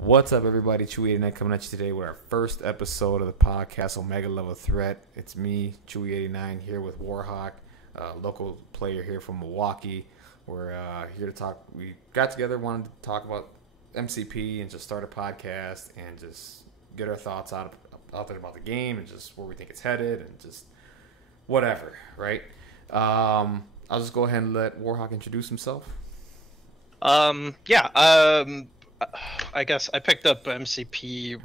What's up, everybody? Chewy89 coming at you today with our first episode of the podcast, Omega Level Threat. It's me, Chewy89, here with Warhawk, a local player here from Milwaukee. We're here to talk. We got together, wanted to talk about MCP and just start a podcast and just get our thoughts out there about the game and just where we think it's headed and just whatever, right? I'll just go ahead and let Warhawk introduce himself. I guess I picked up MCP,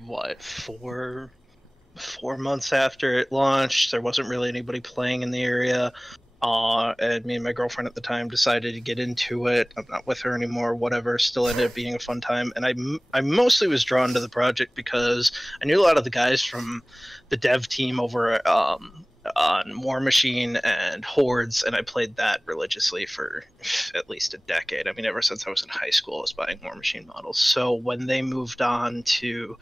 four months after it launched. There wasn't really anybody playing in the area. And me and my girlfriend at the time decided to get into it. I'm not with her anymore, whatever. Still ended up being a fun time. And I mostly was drawn to the project because I knew a lot of the guys from the dev team over on War Machine and Hordes, and I played that religiously for at least a decade. I mean, ever since I was in high school, I was buying War Machine models. So when they moved on to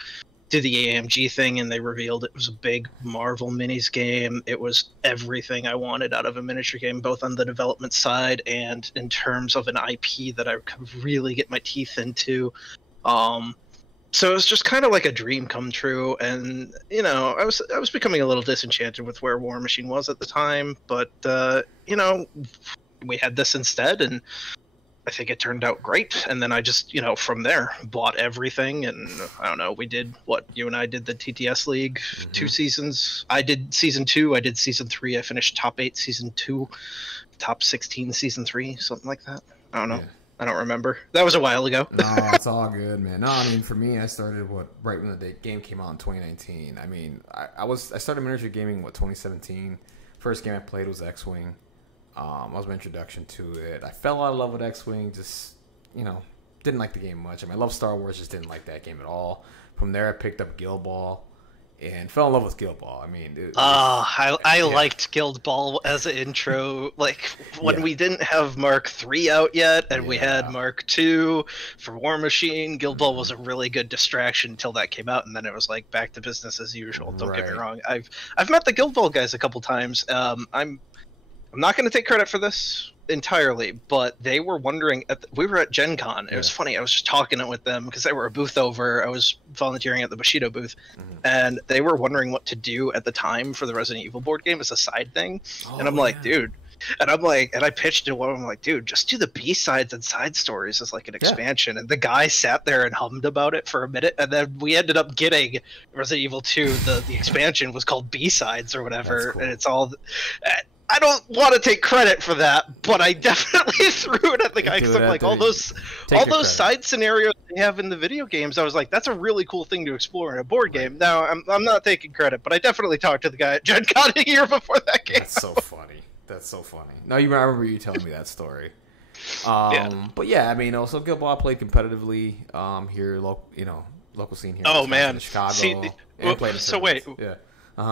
do the AMG thing and they revealed it was a big Marvel minis game, it was everything I wanted out of a miniature game, both on the development side and in terms of an IP that I could really get my teeth into. So it was just kind of like a dream come true, and I was becoming a little disenchanted with where War Machine was at the time, but we had this instead, and I think it turned out great. And then I just from there bought everything, and I don't know. We did what you and I did, the TTS League, 2 seasons. I did season 2. I did season 3. I finished top 8 season 2, top 16 season 3, something like that. I don't know. Yeah. I don't remember. That was a while ago. No, it's all good, man. No, I mean, for me, I started right when the game came out in 2019. I mean, I started miniature gaming 2017. First game I played was X-Wing. Was my introduction to it. I fell out of love with X-Wing. Just didn't like the game much. I mean, I love Star Wars, just didn't like that game at all. From there, I picked up Guild Ball and fell in love with Guild Ball. I mean, I liked Guild Ball as an intro, like when we didn't have Mark III out yet, and we had Mark II for War Machine. Guild Ball was a really good distraction until that came out, and then it was like back to business as usual. Don't get me wrong. I've met the Guild Ball guys a couple times. I'm not going to take credit for this entirely, but they were wondering we were at Gen Con. It was funny. I was just talking with them because they were a booth over. I was volunteering at the Bushido booth, and they were wondering what to do at the time for the Resident Evil board game as a side thing. And I'm like, dude, and I pitched to one of them, like, dude, just do the B-sides and side stories as like an expansion. And the guy sat there and hummed about it for a minute, and then we ended up getting Resident Evil 2. The expansion was called B-sides or whatever. Cool. And it's all I don't want to take credit for that, but I definitely threw it at the guy because I'm like, all those side scenarios they have in the video games, I was like, that's a really cool thing to explore in a board game. Now, I'm not taking credit, but I definitely talked to the guy at Gen Con a year before that game. That's so funny. That's so funny. No, I remember you telling me that story. But yeah, I mean, also Guild Ball played competitively here, local scene here. Oh man, in Chicago.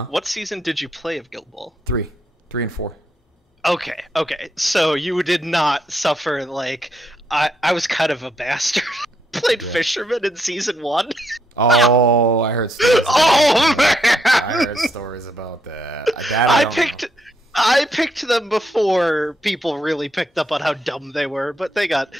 What season did you play of Guild Ball? 3 and 4. Okay. So you did not suffer like I was kind of a bastard. Played Fisherman in season 1. Oh, I heard stories. Man! I heard stories about that. I picked them before people really picked up on how dumb they were, but they got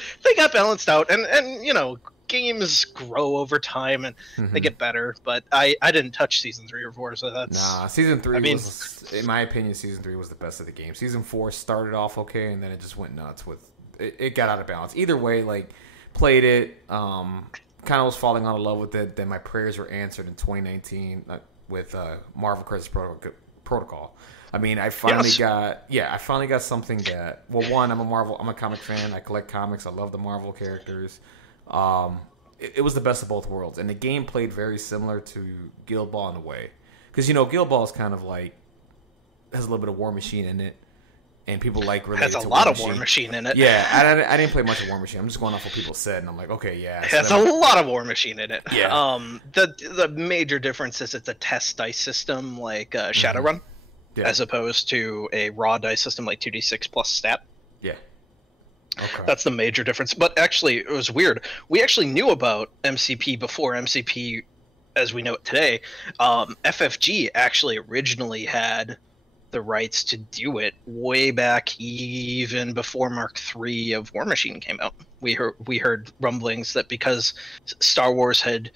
balanced out, and games grow over time and they get better, but I didn't touch season 3 or 4, so that's season 3 was, in my opinion, season 3 was the best of the game. Season 4 started off okay, and then it just went nuts with it got out of balance. Either way, like, played it, kind of was falling out of love with it. Then my prayers were answered in 2019 with Marvel Crisis Protocol. I mean, I finally got something that, well, one, I'm a comic fan. I collect comics. I love the Marvel characters. It was the best of both worlds, and the game played very similar to Guild Ball in a way, because Guild Ball is kind of like has a little bit of War Machine in it, and people like relate has a lot of War Machine in it. Yeah, I didn't play much of War Machine. I'm just going off what people said, and I'm like, okay, yeah, it has a lot of War Machine in it. Yeah. The major difference is it's a test dice system like Shadowrun, as opposed to a raw dice system like 2d6 plus stat. Yeah. Okay. That's the major difference. But actually, it was weird. We actually knew about MCP before MCP as we know it today. FFG actually originally had the rights to do it way back, even before Mark III of War Machine came out. We heard rumblings that because Star Wars had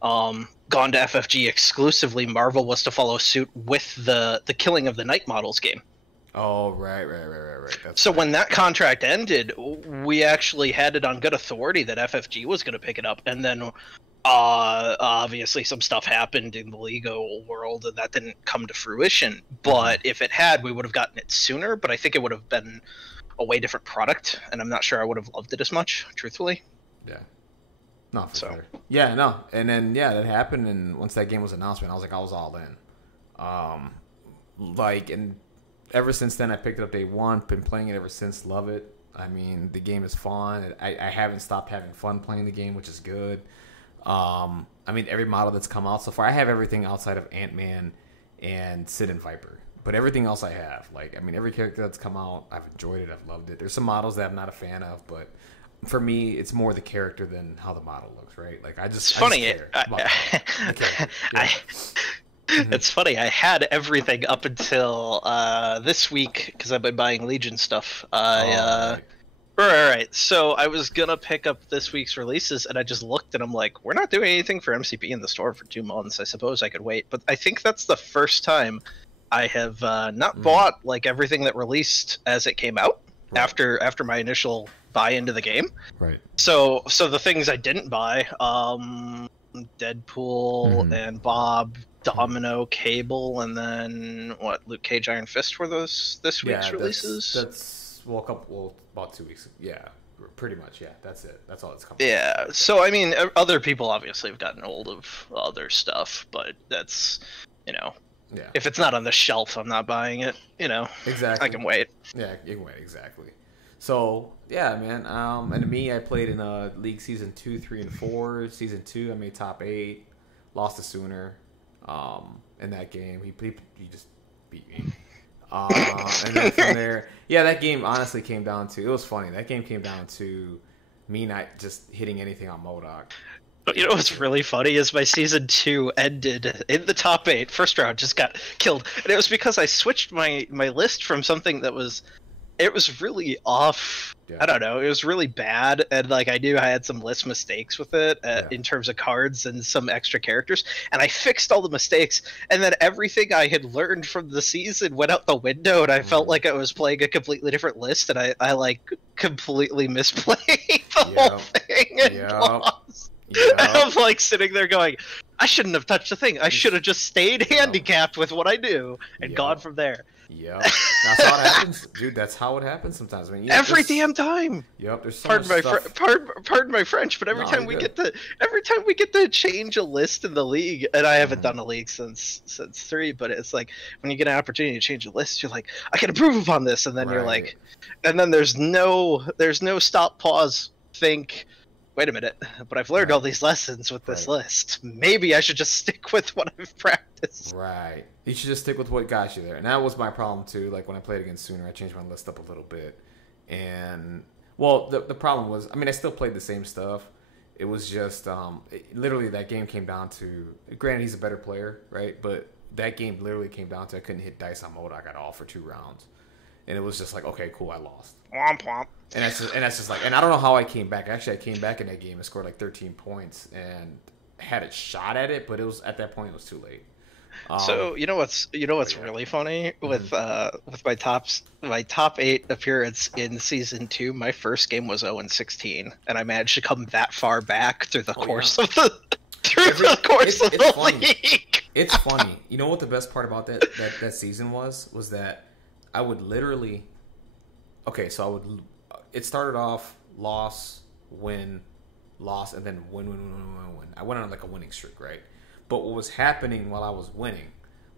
gone to FFG exclusively, Marvel was to follow suit with the Killing of the Night Models game. Oh, right. That's so right. When that contract ended, we actually had it on good authority that FFG was going to pick it up, and then obviously some stuff happened in the legal world and that didn't come to fruition. But if it had, we would have gotten it sooner, but I think it would have been a way different product, and I'm not sure I would have loved it as much, truthfully. Yeah. No, for sure. Yeah, no. And then, yeah, that happened, and once that game was announced, man, I was all in. And ever since then, I picked it up day one, been playing it ever since, love it. I mean, the game is fun. I haven't stopped having fun playing the game, which is good. I mean, every model that's come out so far, I have everything outside of Ant-Man and Sid and Viper. But everything else I have. Like, I mean, every character that's come out, I've enjoyed it, I've loved it. There's some models that I'm not a fan of, but for me, it's more the character than how the model looks, right? Like, it's funny. It's funny. I had everything up until this week because I've been buying Legion stuff. Right. So I was gonna pick up this week's releases, and I just looked, and I'm like, we're not doing anything for MCP in the store for 2 months. I suppose I could wait, but I think that's the first time I have not bought like everything that released as it came out after my initial buy into the game. Right. So the things I didn't buy, Deadpool and Bob, Domino, Cable, and then Luke Cage, Iron Fist were those this week's releases. That's about 2 weeks. Yeah, pretty much. Yeah, that's it. That's all that's coming. Yeah. So I mean, other people obviously have gotten hold of other stuff, but that's Yeah. If it's not on the shelf, I'm not buying it. Exactly. I can wait. Yeah, you can wait. Exactly. So yeah, man. And to me, I played in League Season 2, 3, and 4. Season 2, I made top 8. Lost to Sooner. In that game, he just beat me. And then from there, yeah, that game honestly came down to, it was funny. That game came down to me not just hitting anything on MODOK. But you know what's really funny is my season 2 ended in the top 8. First round just got killed, and it was because I switched my list from something that was really off. Yeah. I don't know. It was really bad, and like I knew I had some list mistakes with it in terms of cards and some extra characters, and I fixed all the mistakes, and then everything I had learned from the season went out the window, and I felt like I was playing a completely different list, and I like completely misplayed the whole thing and lost. Yeah. I'm like sitting there going, I shouldn't have touched the thing. I should have just stayed handicapped with what I knew and gone from there. Yep. That's how it happens, dude. That's how it happens sometimes. I mean, every damn time. Yep. There's so pardon much stuff. Pardon my French, but every time we get to change a list in the league, and I haven't done a league since 3, but it's like when you get an opportunity to change a list, you're like, I can improve upon this, and then you're like, and then there's no stop, pause, think. Wait a minute, but I've learned all these lessons with this list. Maybe I should just stick with what I've practiced. Right. You should just stick with what got you there. And that was my problem, too. Like, when I played against Sooner, I changed my list up a little bit. And, well, the problem was, I mean, I still played the same stuff. It was just, literally that game came down to, granted, he's a better player, right? But that game literally came down to I couldn't hit dice on MODOK at all for 2 rounds. And it was just like, okay, cool, I lost. Womp womp. And that's just like, and I don't know how I came back. Actually, I came back in that game and scored like 13 points and had a shot at it, but it was at that point it was too late. So you know what's really funny with my top 8 appearance in season 2. My first game was 0-16, and I managed to come that far back through the course of the league. It's funny. You know what the best part about that season was that I would literally. Okay, so I would. It started off loss, win, loss, and then win. I went on like a winning streak, right? But what was happening while I was winning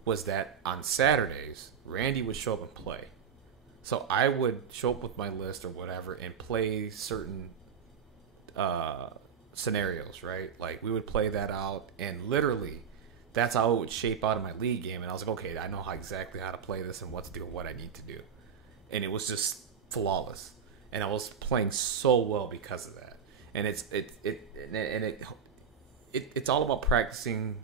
was that on Saturdays, Randy would show up and play. So I would show up with my list or whatever and play certain scenarios, right? Like we would play that out, and literally, that's how it would shape out in my league game. And I was like, okay, I know exactly how to play this and what to do and what I need to do. And it was just flawless. And I was playing so well because of that. And it's all about practicing,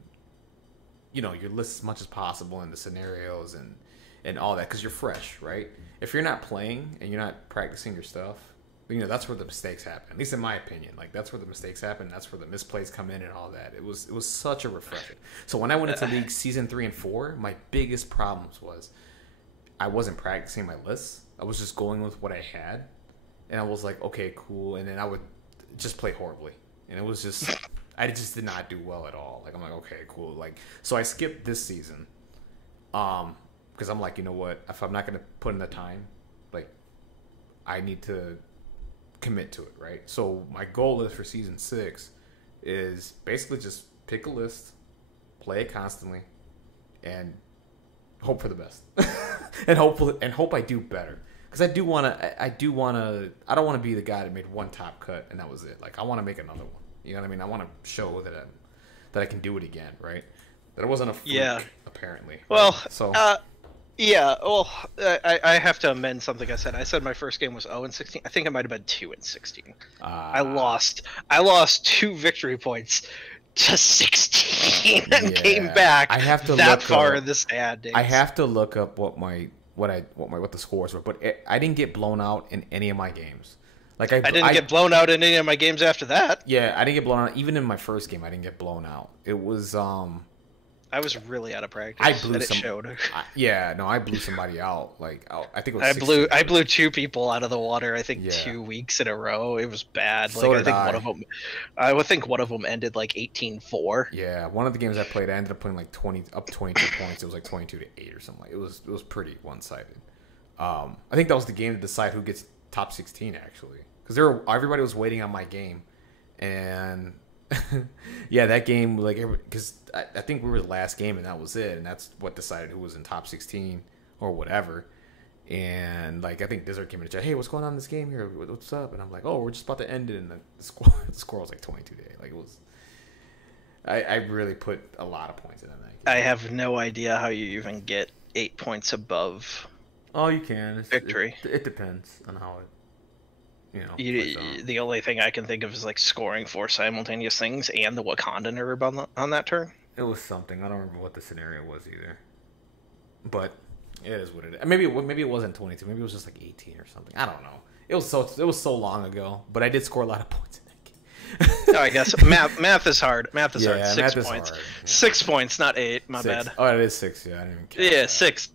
your list as much as possible in the scenarios, and and all that because you're fresh, right? If you're not playing and you're not practicing your stuff, that's where the mistakes happen. At least in my opinion, like that's where the mistakes happen. That's where the misplays come in and all that. It was such a refresher. So when I went into league season 3 and 4, my biggest problems was I wasn't practicing my lists. I was just going with what I had, and I was like, okay, cool. And then I would just play horribly, and it was just I just did not do well at all. Like I'm like, okay, cool. Like so I skipped this season, because I'm like, you know what? If I'm not gonna put in the time, like I need to commit to it, right? So my goal is for season 6 is basically just pick a list, play it constantly, and hope for the best, and hope I do better. Because I don't want to be the guy that made one top cut and that was it. Like I want to make another one. You know what I mean? I want to show that I can do it again, right? That it wasn't a fluke, apparently. Well, right? So. Yeah, well, I have to amend something I said. I said my first game was 0-16. I think it might have been 2-16. I lost 2 victory points to 16 and came back. I have to that look far up, in the standings. I have to look up what the scores were, but I didn't get blown out in any of my games. Like I didn't get blown out in any of my games after that. Yeah, I didn't get blown out. Even in my first game, I didn't get blown out. It was I was really out of practice. I blew and it showed. I blew somebody out. Like I think it was. I blew 2 people out of the water. I think 2 weeks in a row. It was bad. So like I would think one of them ended like 18-4. Yeah, one of the games I played, I ended up putting like 22 points. It was like 22-8 or something. Like it was pretty one sided. I think that was the game to decide who gets top 16 actually, because everybody was waiting on my game, and. Yeah, that game, like, because I think we were the last game and that was it, and that's what decided who was in top 16 or whatever. And like I think Desert came in and said, "Hey, what's going on in this game here? What's up?" And I'm like, "Oh, we're just about to end it." And the score was like 22-8. Like it was. I really put a lot of points in that game. I have no idea how you even get 8 points above. Oh, you can. Victory. It depends on how it. The only thing I can think of is like scoring 4 simultaneous things and the Wakandan herb on that turn. It was something. I don't remember what the scenario was either. But it is what it is. Maybe it wasn't 22. Maybe it was just like 18 or something. I don't know. It was so long ago. But I did score a lot of points in that game. I guess math is hard. Math is hard. 6 points. Hard. 6 points, not 8. My 6. bad. Oh, it is 6. Yeah, I didn't even care. Yeah, 6.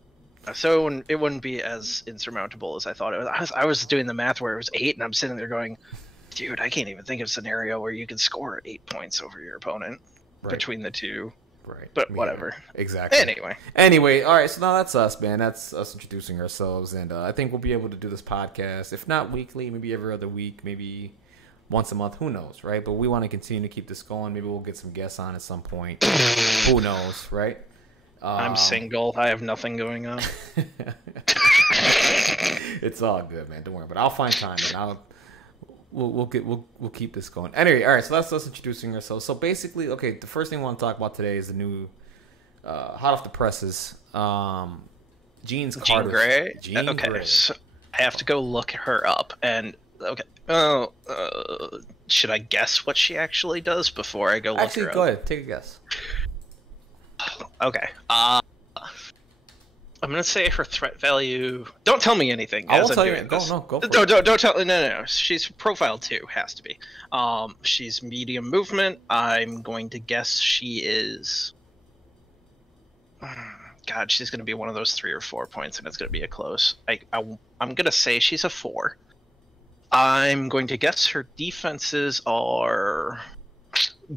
So it wouldn't be as insurmountable as I thought it was. I was doing the math where it was 8, and I'm sitting there going, dude, I can't even think of a scenario where you can score 8 points over your opponent between the two. Right. But whatever. Exactly. Anyway, all right, so now that's us, man. That's us introducing ourselves, and I think we'll be able to do this podcast, if not weekly, maybe every other week, maybe once a month. Who knows, right? But we want to continue to keep this going. Maybe we'll get some guests on at some point. Who knows, right? I'm single. I have nothing going on. It's all good, man. Don't worry. But I'll find time, and we'll keep this going. Anyway, all right. So that's us introducing ourselves. So basically, okay, the first thing I want to talk about today is the new hot off the presses, Jean Grey. Jean Grey. So I have to go look her up, and should I guess what she actually does before I go look her up? Go ahead. Take a guess. Okay. I'm gonna say her threat value. Don't tell me anything. I won't tell you. Go for it. Don't tell. No. She's profile 2. Has to be. She's medium movement. I'm going to guess she is. God, she's gonna be one of those 3 or 4 points, and it's gonna be a close. I'm gonna say she's a 4. I'm going to guess her defenses are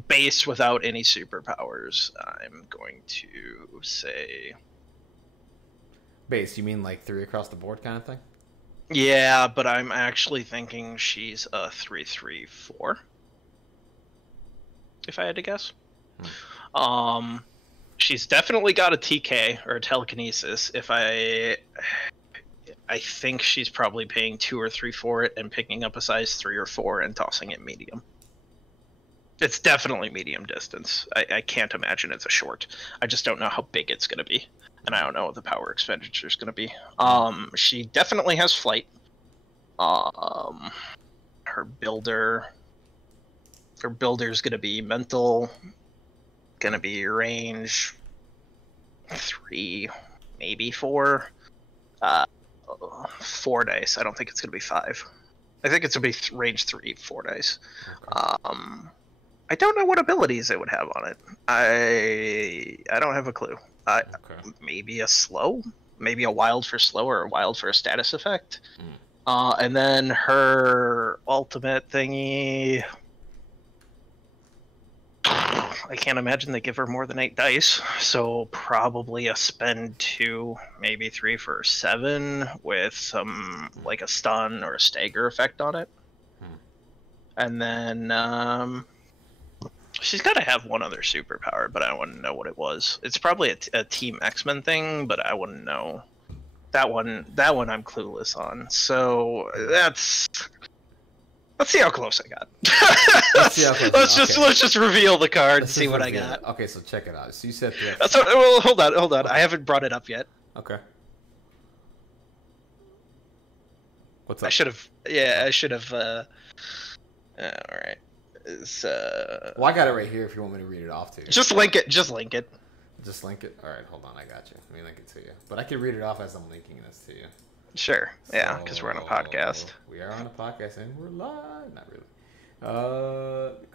base without any superpowers. I'm going to say base. You mean like 3 across the board kind of thing? Yeah, but I'm actually thinking she's a 3-3-4. If I had to guess. She's definitely got a TK or a telekinesis. I think she's probably paying 2 or 3 for it and picking up a size 3 or 4 and tossing it medium. It's definitely medium distance. I can't imagine it's a short. I just don't know how big it's going to be. And I don't know what the power expenditure is going to be. She definitely has flight. Her builder's going to be mental. Going to be range 3, maybe 4. Uh, 4 dice. I don't think it's going to be 5. I think it's going to be range 3, 4 dice. Okay. I don't know what abilities it would have on it. I don't have a clue. Okay. Maybe a slow? Maybe a wild for slow or a wild for a status effect. And then her ultimate thingy... I can't imagine they give her more than 8 dice, so probably a spend 2, maybe 3 for 7 with some, like a stun or a stagger effect on it. And then she's got to have one other superpower, but I wouldn't know what it was. It's probably a Team X-Men thing, but I wouldn't know. That one I'm clueless on. So let's see how close I got. Let's just reveal the card and see what I got. Okay, so check it out. So you said well, hold on. I haven't brought it up yet. Okay. What's up? I should have. All right. Well, I got it right here. If you want me to read it off to you. Just link it. Just link it. All right, hold on. I got you. Let me link it to you. But I can read it off as I'm linking this to you. Sure. Yeah, because we're on a podcast. We are on a podcast and we're live. Not really.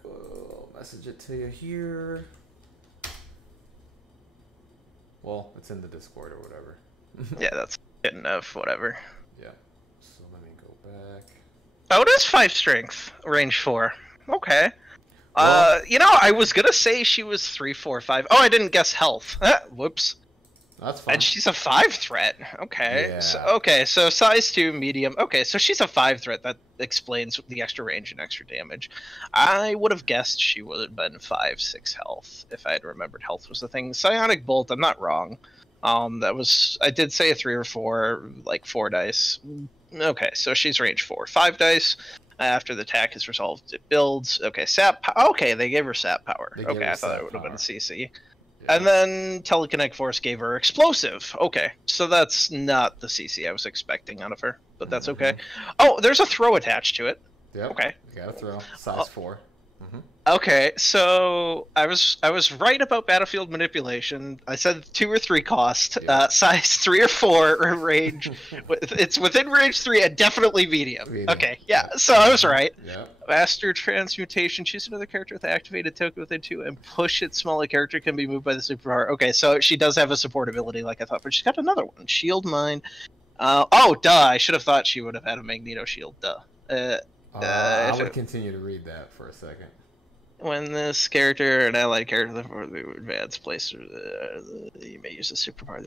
Go message it to you here. Well, it's in the Discord or whatever. Yeah, that's good enough. Whatever. Yeah. So let me go back. Oh, it is 5 strength, range 4. Okay. Well, I was gonna say she was 3, 4, 5. Oh, I didn't guess health. Whoops. That's fine. And she's a 5 threat. Okay. Yeah. So size 2, medium. Okay, so she's a 5 threat. That explains the extra range and extra damage. I would have guessed she would have been 5, 6 health if I had remembered health was the thing. Psionic Bolt, I'm not wrong. I did say a 3 or 4, like 4 dice. Okay, so she's range 4. 5 dice. After the attack is resolved, it builds. Okay, sap. Okay, they gave her sap power. Okay, I thought it would have been a CC. Yeah. And then Telekinetic Force gave her explosive. Okay, so that's not the CC I was expecting out of her, but that's okay. Oh, there's a throw attached to it. Yep. Okay. You got a throw. Size 4. Okay, so I was right about battlefield manipulation. I said 2 or 3 cost, size 3 or 4 range. It's within range 3 and definitely medium. Okay, yeah, so I was right. Yeah. Master Transmutation. Choose another character with activated token within 2 and push it. Smaller character can be moved by the superpower. Okay, so she does have a support ability like I thought, but she's got another one. Shield Mine. Oh, duh! I should have thought she would have had a Magneto Shield. Duh. I would continue to read that for a second. When this character, an allied character, the advanced place, you may use a superpower.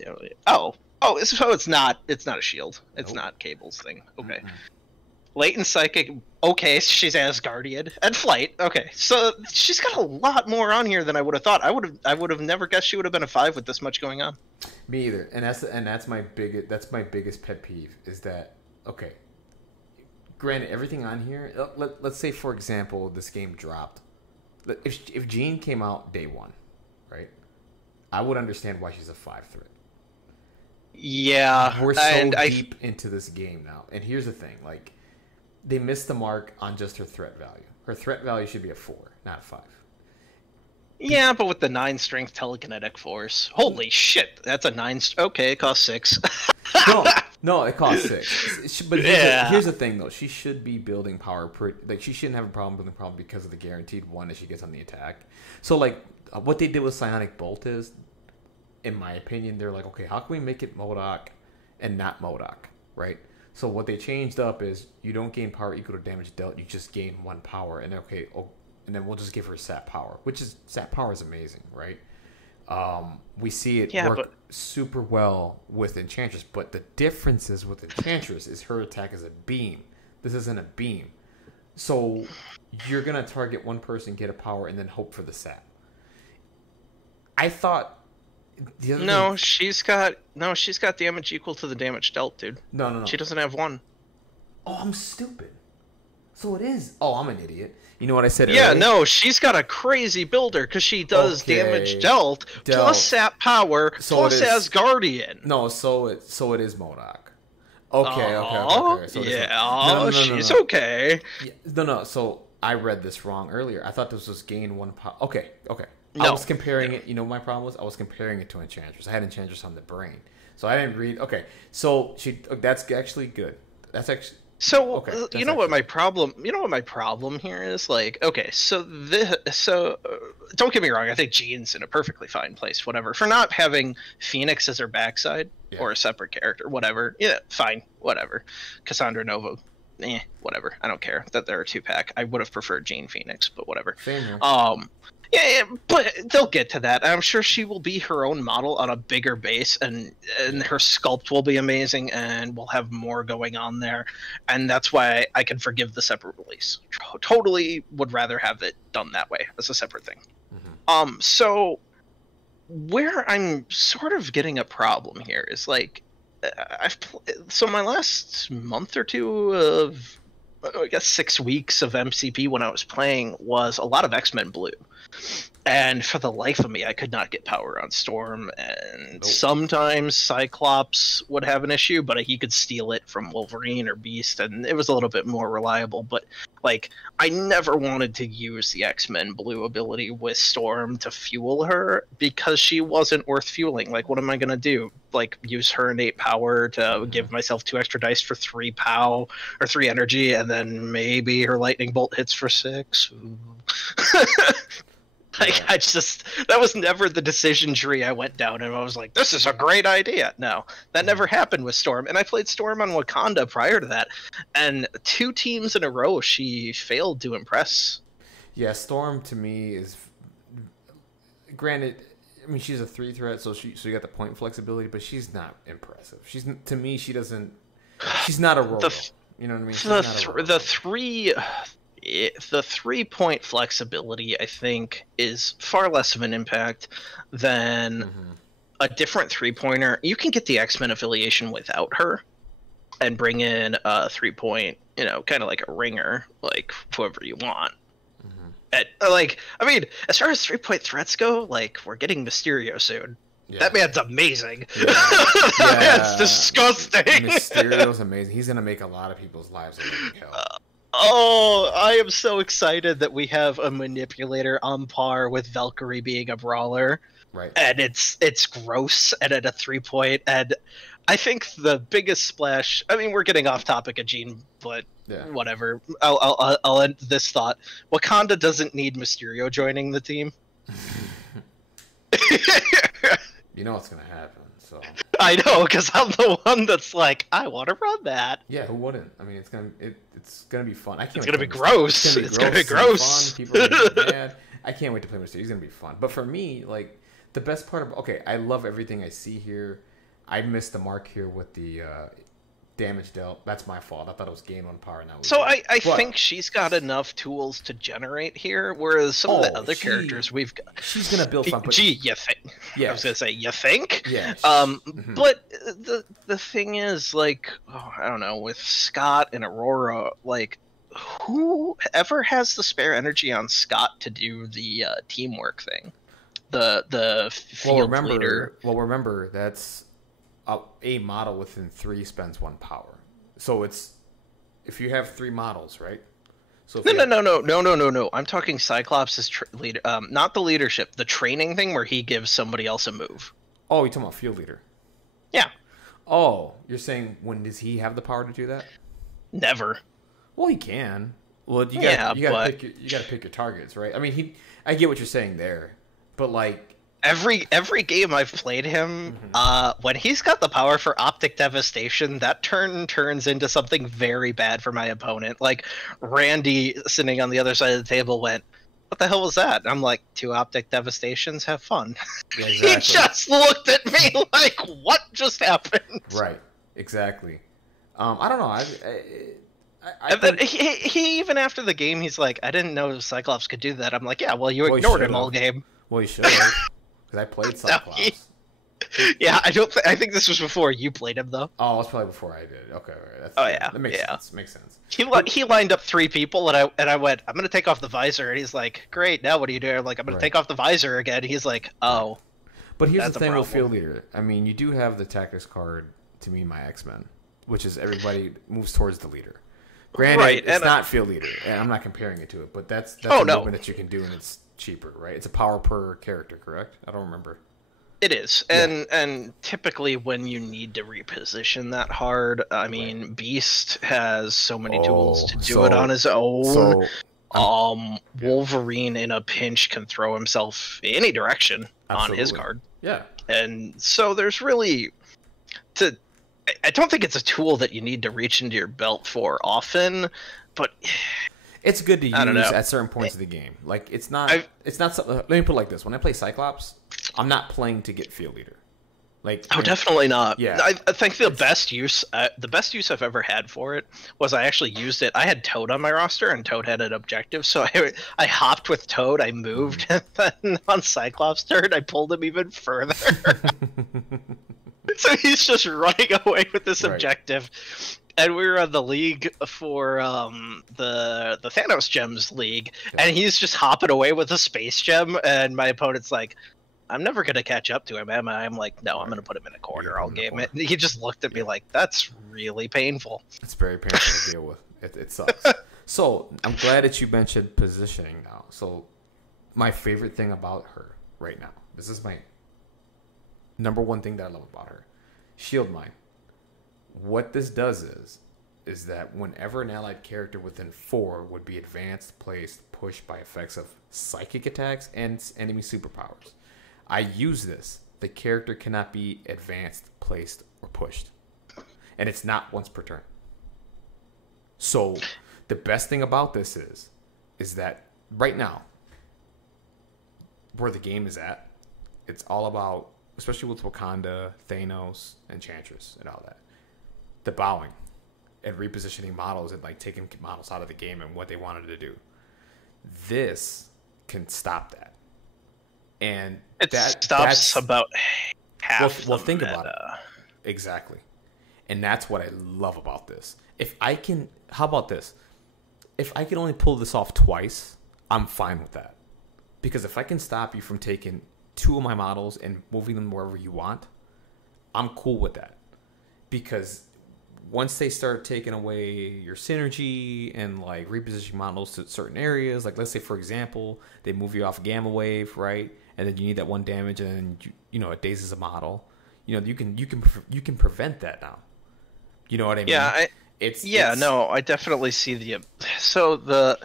So it's not a shield. It's not Cable's thing. Okay. Latent Psychic. Okay, she's Asgardian and Flight. Okay, so she's got a lot more on here than I would have thought. I would have never guessed she would have been a 5 with this much going on. Me either. And that's my biggest pet peeve is that okay. Granted, everything on here. Let's say for example this game dropped. If Jean came out day 1, right? I would understand why she's a 5 threat. Yeah, we're so deep into this game now, and here's the thing: like, they missed the mark on just her threat value. Her threat value should be a 4, not a 5. Yeah, but with the 9 strength telekinetic force, holy shit, that's a 9. Okay, it costs 6. No, it costs 6. But here's the thing, though. She should be building power. She shouldn't have a problem building power because of the guaranteed 1 that she gets on the attack. So, like, what they did with Psionic Bolt is, in my opinion, they're like, okay, how can we make it MODOK and not MODOK, right? So what they changed up is you don't gain power equal to damage dealt. You just gain 1 power, and and then we'll just give her sap power, sap power is amazing, right? We see it work super well with Enchantress, but the differences with Enchantress is her attack is a beam. This isn't a beam. So you're going to target one person, get a power, and then hope for the sap. I thought... she's got damage equal to the damage dealt, dude. No. She doesn't have 1. Oh, I'm stupid. So it is. Oh, I'm an idiot. You know what I said earlier? Yeah, no, she's got a crazy builder because she does damage dealt plus sap power plus Asgardian. No, so it is MODOK. Okay. So she's okay. Yeah, no. So I read this wrong earlier. I thought this was gain 1 power. Okay. No. I was comparing it. You know, my problem was I was comparing it to Enchantress. I had Enchantress on the brain, so I didn't read. Okay, so that's actually good. That's actually. So Okay, you know what my problem? You know what my problem here is? Like, okay, so don't get me wrong. I think Jean's in a perfectly fine place. Whatever for not having Phoenix as her backside or a separate character. Whatever. Yeah, fine. Whatever. Cassandra Nova. Whatever. I don't care that they're a 2-pack. I would have preferred Jean Phoenix, but whatever. Same here. Yeah, but they'll get to that. I'm sure she will be her own model on a bigger base, and her sculpt will be amazing, and we'll have more going on there. And that's why I can forgive the separate release. Totally would rather have it done that way as a separate thing. Mm-hmm. So where I'm sort of getting a problem here is like, so my last month or two of, I guess 6 weeks of MCP when I was playing was a lot of X-Men Blue. And for the life of me, I could not get power on Storm, and sometimes Cyclops would have an issue, but he could steal it from Wolverine or Beast, and it was a little bit more reliable. But like, I never wanted to use the X-Men Blue ability with Storm to fuel her because she wasn't worth fueling. Like, what am I gonna do? Like, use her innate power to give myself 2 extra dice for 3 POW or 3 energy, and then maybe her lightning bolt hits for 6. Like, that was never the decision tree I went down, and I was like, this is a great idea. No, that never happened with Storm. And I played Storm on Wakanda prior to that, and 2 teams in a row, she failed to impress. Yeah, Storm to me is, granted, I mean, she's a 3 threat, so you got the point flexibility, but she's not impressive. To me, she's not a robo. You know what I mean? The 3-point flexibility, I think, is far less of an impact than a different 3-pointer. You can get the X-Men affiliation without her and bring in a 3-point, kind of like a ringer, like whoever you want. Like, I mean, as far as 3-point threats go, like, we're getting Mysterio soon. Yeah. That man's amazing. Yeah. That man's disgusting. Mysterio's amazing. He's gonna make a lot of people's lives a living hell. Oh, I am so excited that we have a manipulator on par with Valkyrie being a brawler. Right. And it's gross and at a 3-point. And I think the biggest splash, I mean, we're getting off topic of Jean, but whatever. I'll end this thought. Wakanda doesn't need Mysterio joining the team. You know what's going to happen. So I know, because I'm the one that's like, I want to run that. Yeah, who wouldn't? I mean, it's gonna be fun. It's gonna be gross. It's gonna be gross. Fun. People are gonna be mad. I can't wait to play Mysterio. It's gonna be fun. But for me, like, the best part of I love everything I see here. I missed the mark here with the damage dealt. That's my fault. I thought it was gain 1 power. Now I think she's got enough tools to generate here, whereas some of the other characters we've got. She's gonna build fun. You think? Yeah. I was gonna say, you think? Yeah. But the thing is, like, I don't know, with Scott and Aurora, like, whoever has the spare energy on Scott to do the teamwork thing, the field leader. Well, remember that's a model within 3 spends 1 power. So it's if you have 3 models, right? So No. I'm talking Cyclops' leader, not the leadership, the training thing where he gives somebody else a move. Oh, you're talking about field leader. Yeah. Oh, you're saying when does he have the power to do that? Never. Well, he can. Well, you gotta pick your targets, right? I mean, I get what you're saying there, but like. Every game I've played him, when he's got the power for optic devastation, that turns into something very bad for my opponent. Like, Randy sitting on the other side of the table went, "What the hell was that?" And I'm like, 2 optic devastations, have fun. Yeah, exactly. He just looked at me like, what just happened? Right, exactly. I don't know. He even after the game, he's like, "I didn't know Cyclops could do that." I'm like, "Yeah, well, you ignored him all game." Well, you should have. Because I played Cyclops. Yeah, I think this was before you played him, though. Oh, it was probably before I did. Okay, right. That makes sense. Makes sense. He lined up 3 people, and I went, "I'm gonna take off the visor," and he's like, "Great, now what do you do?" I'm like, "I'm gonna take off the visor again." He's like, "Oh." But here's the thing with field leader. I mean, you do have the tactics card to me, my X-Men, which is everybody moves towards the leader. Granted, Right, it's not Field Leader, and I'm not comparing it to it, but that's a movement that you can do, and it's cheaper, right? It's a power per character, correct? I don't remember. It is, and typically when you need to reposition that hard, I mean, Beast has so many tools to do it on his own. Wolverine in a pinch can throw himself any direction on his card. Yeah, and so there's really I don't think it's a tool that you need to reach into your belt for often, but it's good to use at certain points of the game. Like it's not something. Let me put it like this: when I play Cyclops, I'm not playing to get Field Leader. Like, definitely not. Yeah, I think the best use I've ever had for it was I actually used it. I had Toad on my roster, and Toad had an objective, so I hopped with Toad. I moved, and then on Cyclops' turn, I pulled him even further. So he's just running away with this objective. And we were on the league for the Thanos Gems League, and he's just hopping away with a space gem, and my opponent's like, I'm never going to catch up to him, am I? I'm like, no, I'm going to put him in a corner. I'll game it. And he just looked at me like, that's really painful. It's very painful to deal with. It sucks. So I'm glad that you mentioned positioning now. So my favorite thing about her right now, this is my number one thing that I love about her. Shield Mine. What this does is that whenever an allied character within 4 would be advanced, placed, pushed by effects of psychic attacks and enemy superpowers, I use this. The character cannot be advanced, placed, or pushed. And it's not once per turn. So the best thing about this is that right now, where the game is at, it's all about, especially with Wakanda, Thanos, Enchantress, and all that, the bowing and repositioning models and like taking models out of the game and what they wanted to do. This can stop that. And it stops about half. Well, think about it. Exactly. And that's what I love about this. If I can, how about this? If I can only pull this off twice, I'm fine with that. Because if I can stop you from taking 2 of my models and moving them wherever you want, I'm cool with that. Because once they start taking away your synergy and like repositioning models to certain areas, like let's say for example, they move you off Gamma Wave, right? And then you need that 1 damage, and then you know it dazes a model. You know you can prevent that now. You know what I mean? Yeah, no, I definitely see the. So the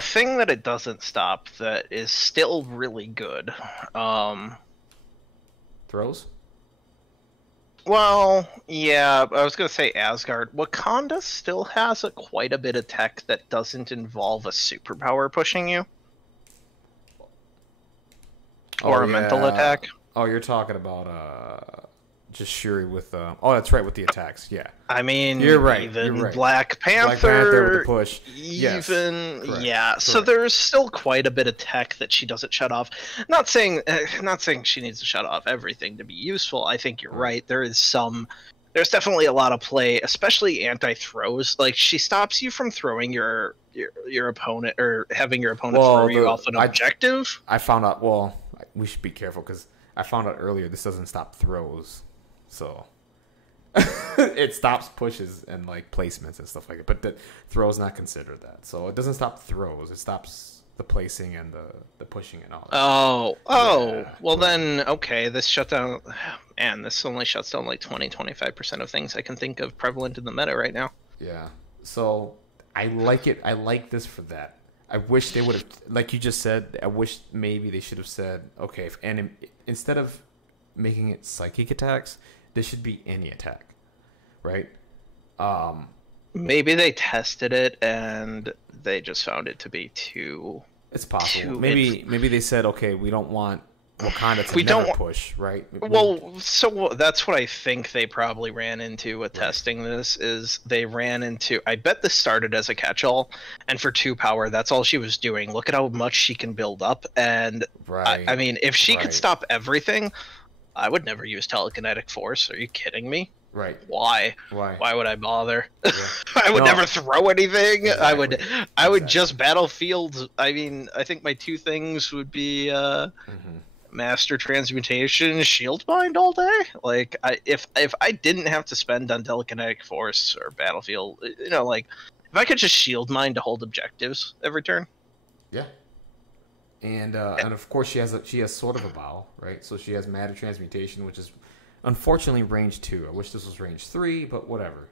thing that it doesn't stop that is still really good. Throws. Well, yeah, I was gonna say Asgard. Wakanda still has quite a bit of tech that doesn't involve a superpower pushing you. Or a mental attack. Oh, you're talking about just Shuri with oh, that's right, with the attacks. Yeah. I mean, you're right. Even Black Panther with the push. Even yes. Yeah. Correct. So there's still quite a bit of tech that she doesn't shut off. Not saying she needs to shut off everything to be useful. I think you're right. There's definitely a lot of play, especially anti-throws. Like she stops you from throwing your opponent or having your opponent throw you off an objective. I found out. Well, we should be careful because I found out earlier this doesn't stop throws, so it stops pushes and like placements and stuff like that. But the throws not considered that, so it doesn't stop throws. It stops the placing and the pushing and all that. Well then, okay, this shutdown, man, this only shuts down like 20-25% of things I can think of prevalent in the meta right now. Yeah, so I like it. I like this for that. I wish they would have, like you just said, I wish maybe they should have said, okay, instead of making it psychic attacks, this should be any attack, right? Maybe they tested it and they just found it to be too... It's possible. Maybe they said, okay, we don't want Wakanda to never push, right? Well, so that's what I think they probably ran into with testing this, is they ran into... I bet this started as a catch-all, and for 2 power, that's all she was doing. Look at how much she can build up, and I mean, if she could stop everything, I would never use telekinetic force. Are you kidding me? Right. Why? Why would I bother? Yeah. I would never throw anything. Exactly. I would just battlefield. I mean, I think my 2 things would be Master Transmutation, Shield Bind all day. Like, if I didn't have to spend on telekinetic force or battlefield, you know, like If I could just shield mine to hold objectives every turn. Yeah. And of course she has sort of a bow, right? So she has matter transmutation, which is unfortunately range 2. I wish this was range 3, but whatever.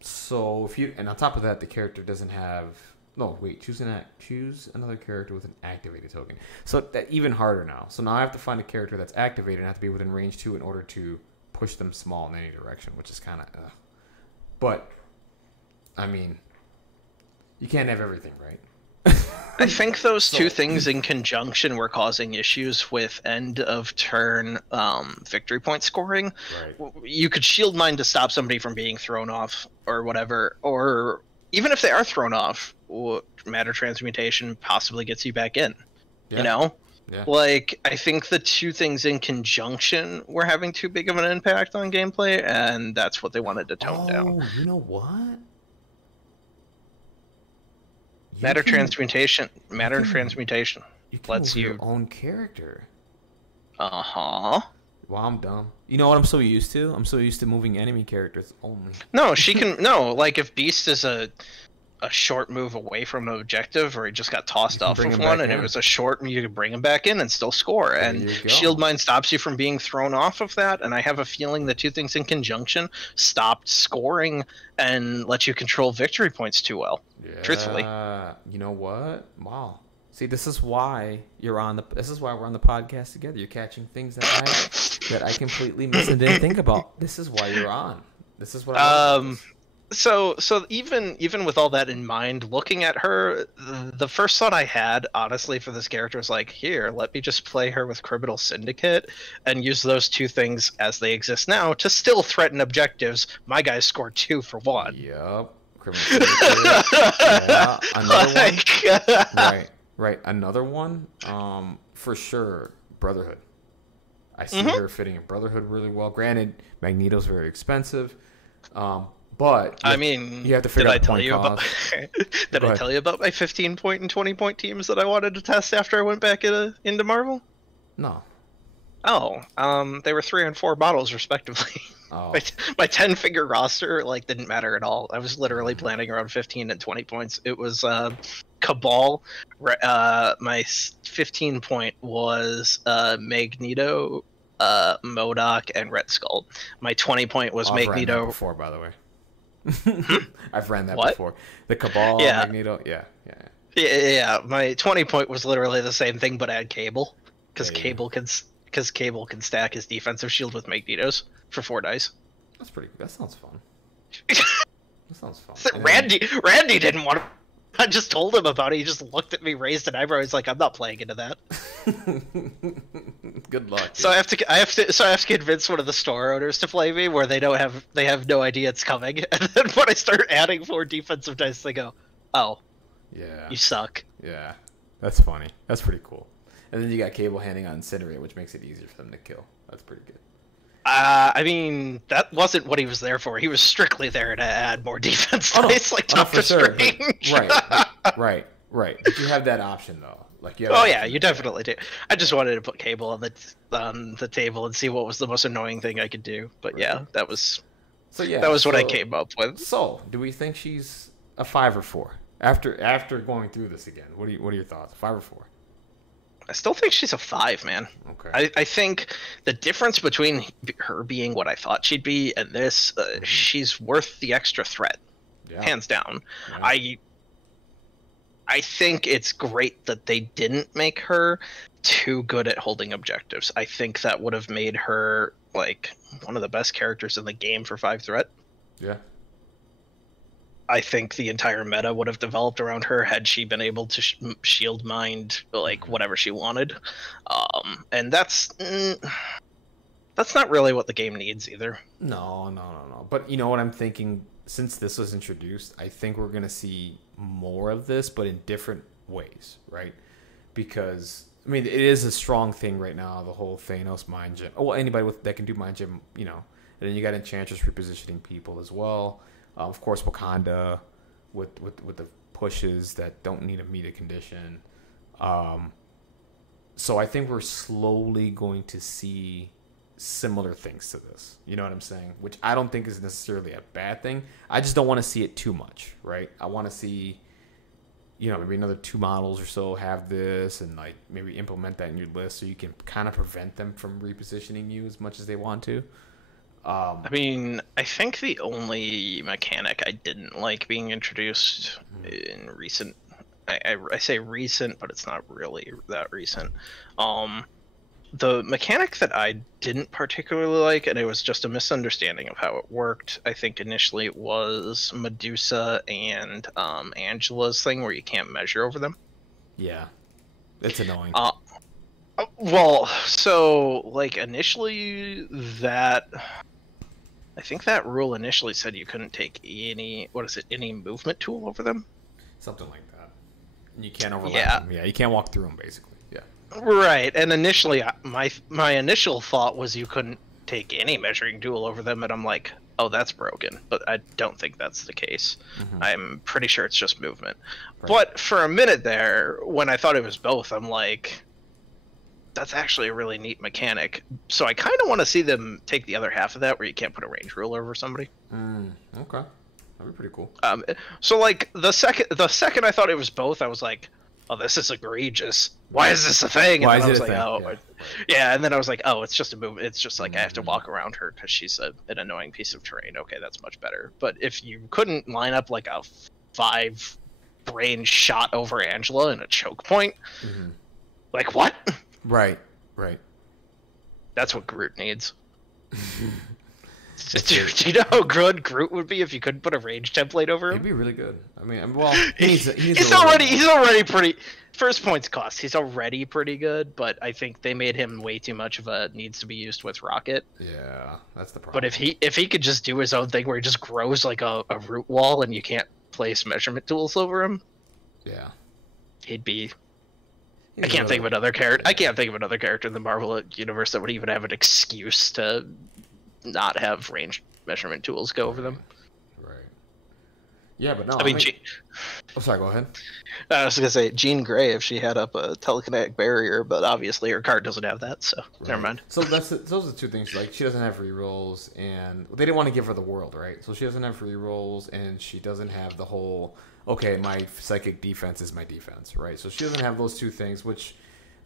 So if you, and on top of that, the character doesn't have, no, wait, choose another character with an activated token. So that even harder now. So now I have to find a character that's activated and have to be within range 2 in order to push them small in any direction, which is kind of, but I mean, you can't have everything, right? I think those two things in conjunction were causing issues with end of turn victory point scoring. Right. You could shield mine to stop somebody from being thrown off or whatever, or even if they are thrown off, matter transmutation possibly gets you back in. Yeah. You know? Yeah. Like, I think the two things in conjunction were having too big of an impact on gameplay, and that's what they wanted to tone down. Oh, you know what? Matter transmutation. You can lets move you your own character. Uh-huh. Well, I'm dumb. You know what I'm so used to? I'm so used to moving enemy characters only. No, she can. No, like if Beast is a short move away from an objective, or he just got tossed off of one, and it was a short, you could bring him back in and still score. And Shield Mine stops you from being thrown off of that. And I have a feeling the two things in conjunction stopped scoring and let you control victory points too well. Yeah. Truthfully. You know what? Wow. See, this is why we're on the podcast together. You're catching things that I completely missed and didn't think about. This is why you're on. This is what I So even with all that in mind, looking at her, the first thought I had, honestly, for this character is like, here, let me just play her with Criminal Syndicate and use those two things as they exist now to still threaten objectives. My guys scored 2 for 1. Yep. Criminal Syndicate. Yeah. Another one. Right. Another one, for sure, Brotherhood. I see her fitting in Brotherhood really well. Granted, Magneto's very expensive. But I mean, you have to figure out the point cost. Did I tell you about my 15-point and 20-point teams that I wanted to test after I went back into Marvel? No. Oh, they were 3 and 4 bottles respectively. Oh. My 10-figure roster didn't matter at all. I was literally planning around 15 and 20 points. It was Cabal. My 15-point was Magneto, MODOK, and Red Skull. My 20-point was Magneto. I've ran that before, by the way. I've ran that before. The Cabal, Magneto, yeah. My 20-point was literally the same thing, but add Cable, because Cable can stack his defensive shield with Magneto's for 4 dice. That sounds fun. That sounds fun. Randy didn't want to. I just told him about it. He just looked at me, raised an eyebrow. He's like, "I'm not playing into that." Good luck. Dude. So I have to convince one of the store owners to play me, where they have no idea it's coming. And then when I start adding 4 defensive dice, they go, "Oh, yeah, you suck." Yeah, that's funny. That's pretty cool. And then you got Cable handing on Incinerate, which makes it easier for them to kill. That's pretty good. I mean, that wasn't what he was there for. He was strictly there to add more defense dice, like Doctor Strange. Sure. Right. But you have that option though. You definitely do. I just wanted to put Cable on the table and see what was the most annoying thing I could do. But that was what I came up with. So, do we think she's a 5 or 4 after going through this again? What are your thoughts? 5 or 4? I still think she's a 5, man. Okay. I think the difference between her being what I thought she'd be and this, she's worth the extra threat, hands down. Yeah. I think it's great that they didn't make her too good at holding objectives. I think that would have made her like one of the best characters in the game for 5 threat. Yeah. I think the entire meta would have developed around her had she been able to shield mind like whatever she wanted, and that's not really what the game needs either. No. But you know what I'm thinking? Since this was introduced, I think we're gonna see more of this, but in different ways, right? Because I mean, it is a strong thing right now. The whole Thanos mind gem. Oh, well, anybody that can do mind gem, and then you got Enchantress repositioning people as well. Of course, Wakanda with the pushes that don't need a meter condition. So I think we're slowly going to see similar things to this. You know what I'm saying? Which I don't think is necessarily a bad thing. I just don't want to see it too much, right? I want to see, maybe another 2 models or so have this, and like maybe implement that in your list so you can kind of prevent them from repositioning you as much as they want to. I think the only mechanic I didn't like being introduced in recent, I say recent, but it's not really that recent. The mechanic that I didn't particularly like, and it was just a misunderstanding of how it worked, I think initially it was Medusa and Angela's thing where you can't measure over them. Yeah, it's annoying. Well, so like initially that, I think that rule initially said you couldn't take any movement tool over them. Something like that. And you can't overlap them. Yeah, you can't walk through them basically. Yeah. Right, and initially my initial thought was you couldn't take any measuring tool over them, and I'm like, oh, that's broken. But I don't think that's the case. I'm pretty sure it's just movement. Right. But for a minute there, when I thought it was both, I'm like, that's actually a really neat mechanic. So I kind of want to see them take the other half of that, where you can't put a range rule over somebody. Okay, that'd be pretty cool. So like the second I thought it was both, I was like, oh, this is egregious. Why is this a thing? And then I was like, oh, yeah. And then I was like, oh, it's just a movement. It's just like I have to walk around her because she's an annoying piece of terrain. Okay, that's much better. But if you couldn't line up like a 5 range shot over Angela in a choke point, like what? Right. That's what Groot needs. Do you know how good Groot would be if you couldn't put a range template over him? He'd be really good. I mean, well, he's already pretty. First points cost. He's already pretty good, but I think they made him way too much of a needs to be used with Rocket. Yeah, that's the problem. But if he could just do his own thing where he just grows like a root wall and you can't place measurement tools over him, yeah, he'd be. I can't think of another character. I can't think of another character in the Marvel universe that would even have an excuse to not have range measurement tools go over them. Right. Yeah, but no. I mean, sorry. Go ahead. I was gonna say Jean Grey if she had up a telekinetic barrier, but obviously her card doesn't have that, so never mind. So those are the 2 things. Like, she doesn't have rerolls, and they didn't want to give her the world, right? So she doesn't have rerolls, and she doesn't have the whole. Okay, my psychic defense is my defense, right? So she doesn't have those 2 things, which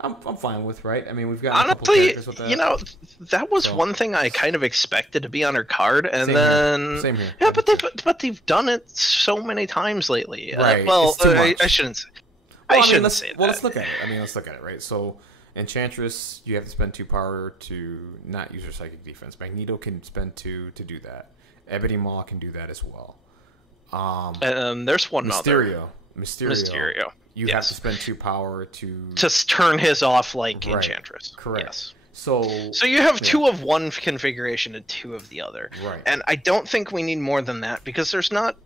I'm fine with, right? I mean, we've got honestly, with that. That was one thing I kind of expected to be on her card, and Same here. Yeah, but they've done it so many times lately. Right. I shouldn't say. Let's look at it. Let's look at it, right? So, Enchantress, you have to spend 2 power to not use her psychic defense. Magneto can spend 2 to do that. Ebony Maw can do that as well. There's one Mysterio. Mysterio. You have to spend 2 power to turn his off like Enchantress. Correct. Yes. So you have 2 of one configuration and 2 of the other. Right. And I don't think we need more than that because there's not.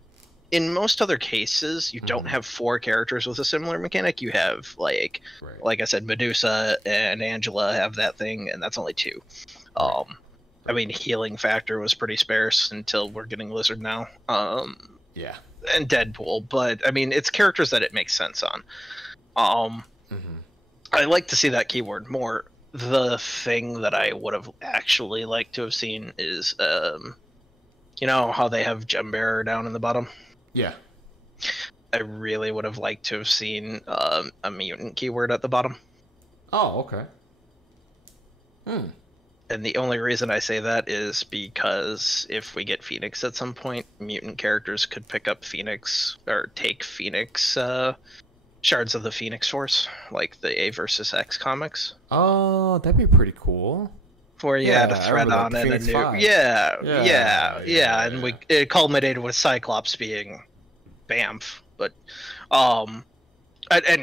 In most other cases, you don't have 4 characters with a similar mechanic. You have like I said, Medusa and Angela have that thing, and that's only 2. I mean, healing factor was pretty sparse until we're getting Lizard now. Yeah. And Deadpool, but I mean, it's characters that it makes sense on. I like to see that keyword more. The thing that I would have actually liked to have seen is, you know how they have Gembearer down in the bottom? Yeah. I really would have liked to have seen a mutant keyword at the bottom. Oh, okay. And the only reason I say that is because if we get Phoenix at some point, mutant characters could pick up Phoenix or take Phoenix shards of the Phoenix Force, like the A versus X comics. Oh, that'd be pretty cool. Where you had a thread on it, and and it culminated with Cyclops being Bamf, but and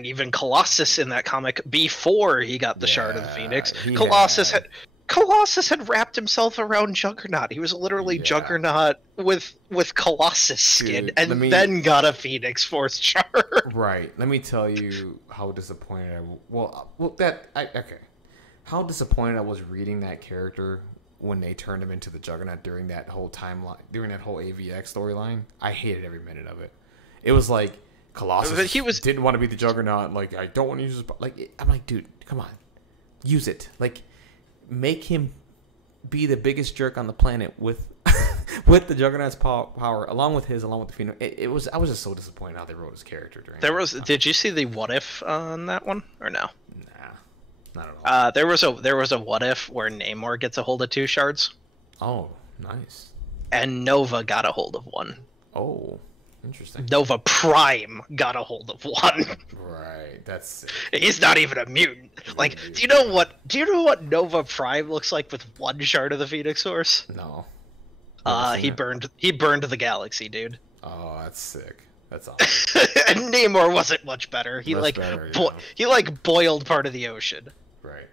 even Colossus in that comic before he got the shard of the Phoenix, Colossus had wrapped himself around Juggernaut. He was literally Juggernaut with Colossus skin, then got a Phoenix Force shard. Right. Let me tell you how disappointed how disappointed I was reading that character when they turned him into the Juggernaut during that whole timeline, during that whole AVX storyline. I hated every minute of it. It was like Colossus didn't want to be the Juggernaut. Like, I don't want to use his... Like, I'm like, dude, come on. Use it. Like... Make him be the biggest jerk on the planet with with the Juggernaut's power, along with the Phoenix. I was just so disappointed how they wrote his character during. Did you see the what if on that one or no? Nah, not at all. There was a what if where Namor gets a hold of 2 shards. Oh, nice. And Nova got a hold of 1. Oh, interesting. Nova Prime got a hold of 1. Right, that's sick. He's not even a mutant. Like, do you know what Nova Prime looks like with 1 shard of the Phoenix Source? No. He burned the galaxy, dude. Oh, that's sick. That's awesome. And Namor wasn't much better. He he boiled part of the ocean. Right.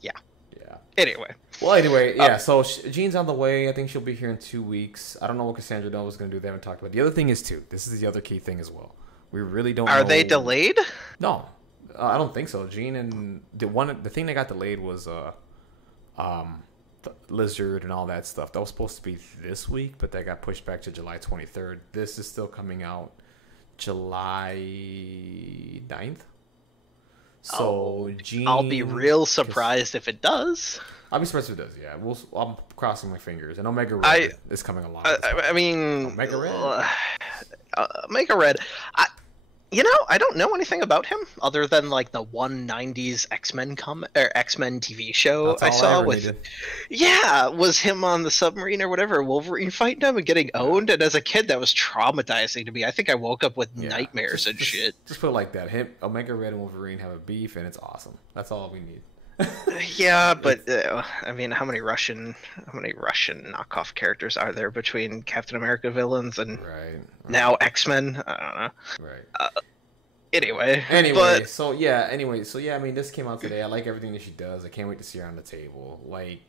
Yeah. Yeah. Anyway. Well, yeah. So Jean's on the way. I think she'll be here in 2 weeks. I don't know what Cassandra Nova's going to do. They haven't talked about it. The other thing is too. This is the other key thing as well. We really don't. Are they delayed? No, I don't think so. Jean and the thing that got delayed was the Lizard and all that stuff. That was supposed to be this week, but that got pushed back to July 23rd. This is still coming out July 9th. So Jean, I'll be real surprised if it does. I'll be surprised if it does. Yeah, I'm crossing my fingers. And Omega Red is coming along. I mean, Omega Red. Omega Red. I don't know anything about him other than like the 190s X-Men X-Men TV show I saw was him on the submarine or whatever, Wolverine fighting him and getting owned. And as a kid, that was traumatizing to me. I think I woke up with nightmares and shit. Just put it like that. Omega Red and Wolverine have a beef, and it's awesome. That's all we need. Yeah, but I mean, how many Russian knockoff characters are there between Captain America villains and now X-Men? I don't know. Right. Anyway. So yeah. I mean, this came out today. I like everything that she does. I can't wait to see her on the table. Like,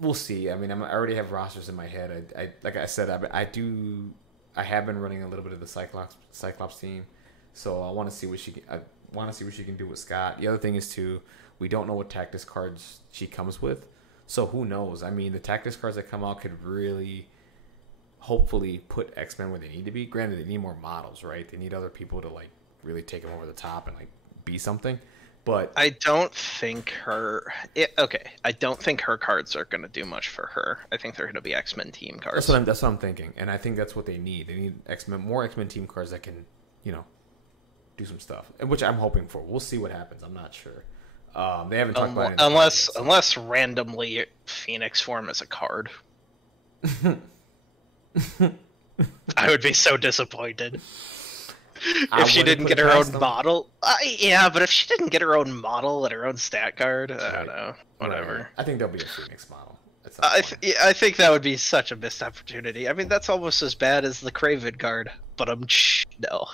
we'll see. I mean, I already have rosters in my head. I like I said, I have been running a little bit of the Cyclops team, so I want to see what she can do with Scott. The other thing is too, we don't know what tactics cards she comes with, so who knows? I mean, the tactics cards that come out could really, hopefully, put X-Men where they need to be. Granted, they need more models, right? They need other people to like really take them over the top and like be something. But I don't think I don't think her cards are going to do much for her. I think they're going to be X-Men team cards. That's what I'm thinking, and I think that's what they need. They need more X-Men team cards that can, do some stuff, which I'm hoping for. We'll see what happens. I'm not sure. They haven't talked about it. Unless randomly Phoenix form is a card. I would be so disappointed if she didn't get her own model. Yeah, but if she didn't get her own model and her own stat card, I don't know. Whatever. Right. I think there'll be a Phoenix model. I think that would be such a missed opportunity. I mean, that's almost as bad as the Kraven card, but no.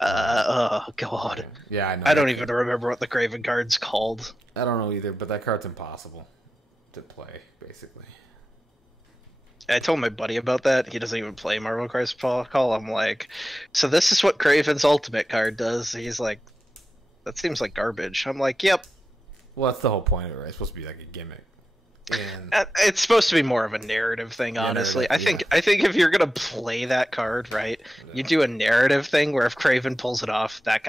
Oh god. Yeah, I know. I don't even remember what the Kraven card's called. I don't know either, but that card's impossible to play, basically. I told my buddy about that. He doesn't even play Marvel Crisis Protocol. I'm like, so this is what Kraven's ultimate card does. He's like, that seems like garbage. I'm like, yep. Well, that's the whole point of it, right? It's supposed to be like a gimmick. And it's supposed to be more of a narrative thing, honestly. I think if you're gonna play that card, right, you do a narrative thing where if Kraven pulls it off, that